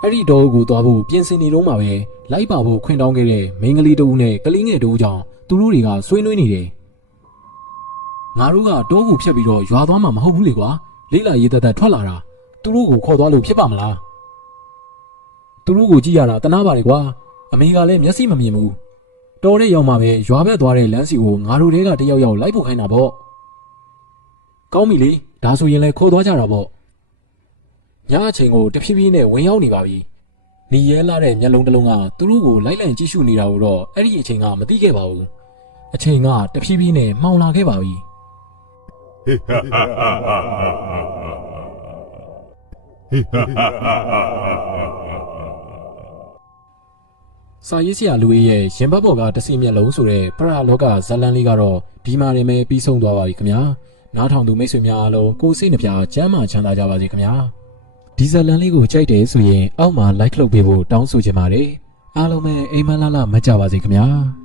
အဲ့ဒီတောအုပ်ကိုသွားဖို့ပြင်ဆင်နေတော့မှပဲလိုက်ပါဖို့ခွင့်တောင်းခဲ့တဲ့မိန်းကလေးတဦးနဲ့ကလေးငယ်တဦးကြောင့်သူတို့တွေကဆွေးနွေးနေတယ်။ငါတို့ကတောအုပ်ဖျက်ပြီးတော့ရွာသွားမှာမဟုတ်ဘူးလေကွာ။လေးလာရေးသက်သက်ထွက်လာတာသူတို့ကိုခေါ်သွားလို့ဖြစ်ပါမလား။သူတို့ကိုကြည့်ရတာတနာပါလေကွာ။အမေကလည်းမျက်စိမမြင်ဘူး။တော်တဲ့ရောက်မှပဲရွာဘက်သွားတဲ့လမ်းစီကိုငါတို့တွေကတယောက်ယောက်လိုက်ဖို့ခိုင်းတာပေါ့ကောင်းပြီလေဒါဆိုရင်လည်းခိုးသွားကြတာပေါ့ညအချိန်ကိုတဖြည်းဖြည်းနဲ့ဝင်ရောက်နေပါပြီနီရဲလာတဲ့မျက်လုံးတစ်လုံးကသူတို့ကိုလိုက်လံကြည့်ရှုနေတာကိုတော့အဲ့ဒီအချိန်ကမသိခဲ့ပါဘူးအချိန်ကတဖြည်းဖြည်းနဲ့မှောင်လာခဲ့ပါပြီ စာရေးဆရာလူကြီးရဲ့ရင်ဘတ်ပေါ်ကတစီမျက်လုံးဆိုတဲ့ပရလောကဇလန်လေးကတော့ဒီမှာနေမယ်ပြီးဆုံးသွားပါပြီခင်ဗျာနားထောင်သူမိတ်ဆွေများအားလုံးကိုယ်စိတ်နှပြကျမ်းမာချမ်းသာကြပါစေခင်ဗျာဒီဇလန်လေးကိုကြိုက်တယ်ဆိုရင်အောက်မှာ like လုပ်ပေးဖို့တောင်းဆိုချင်ပါတယ်အားလုံးပဲအိမ်မလာမကြပါစေခင်ဗျာ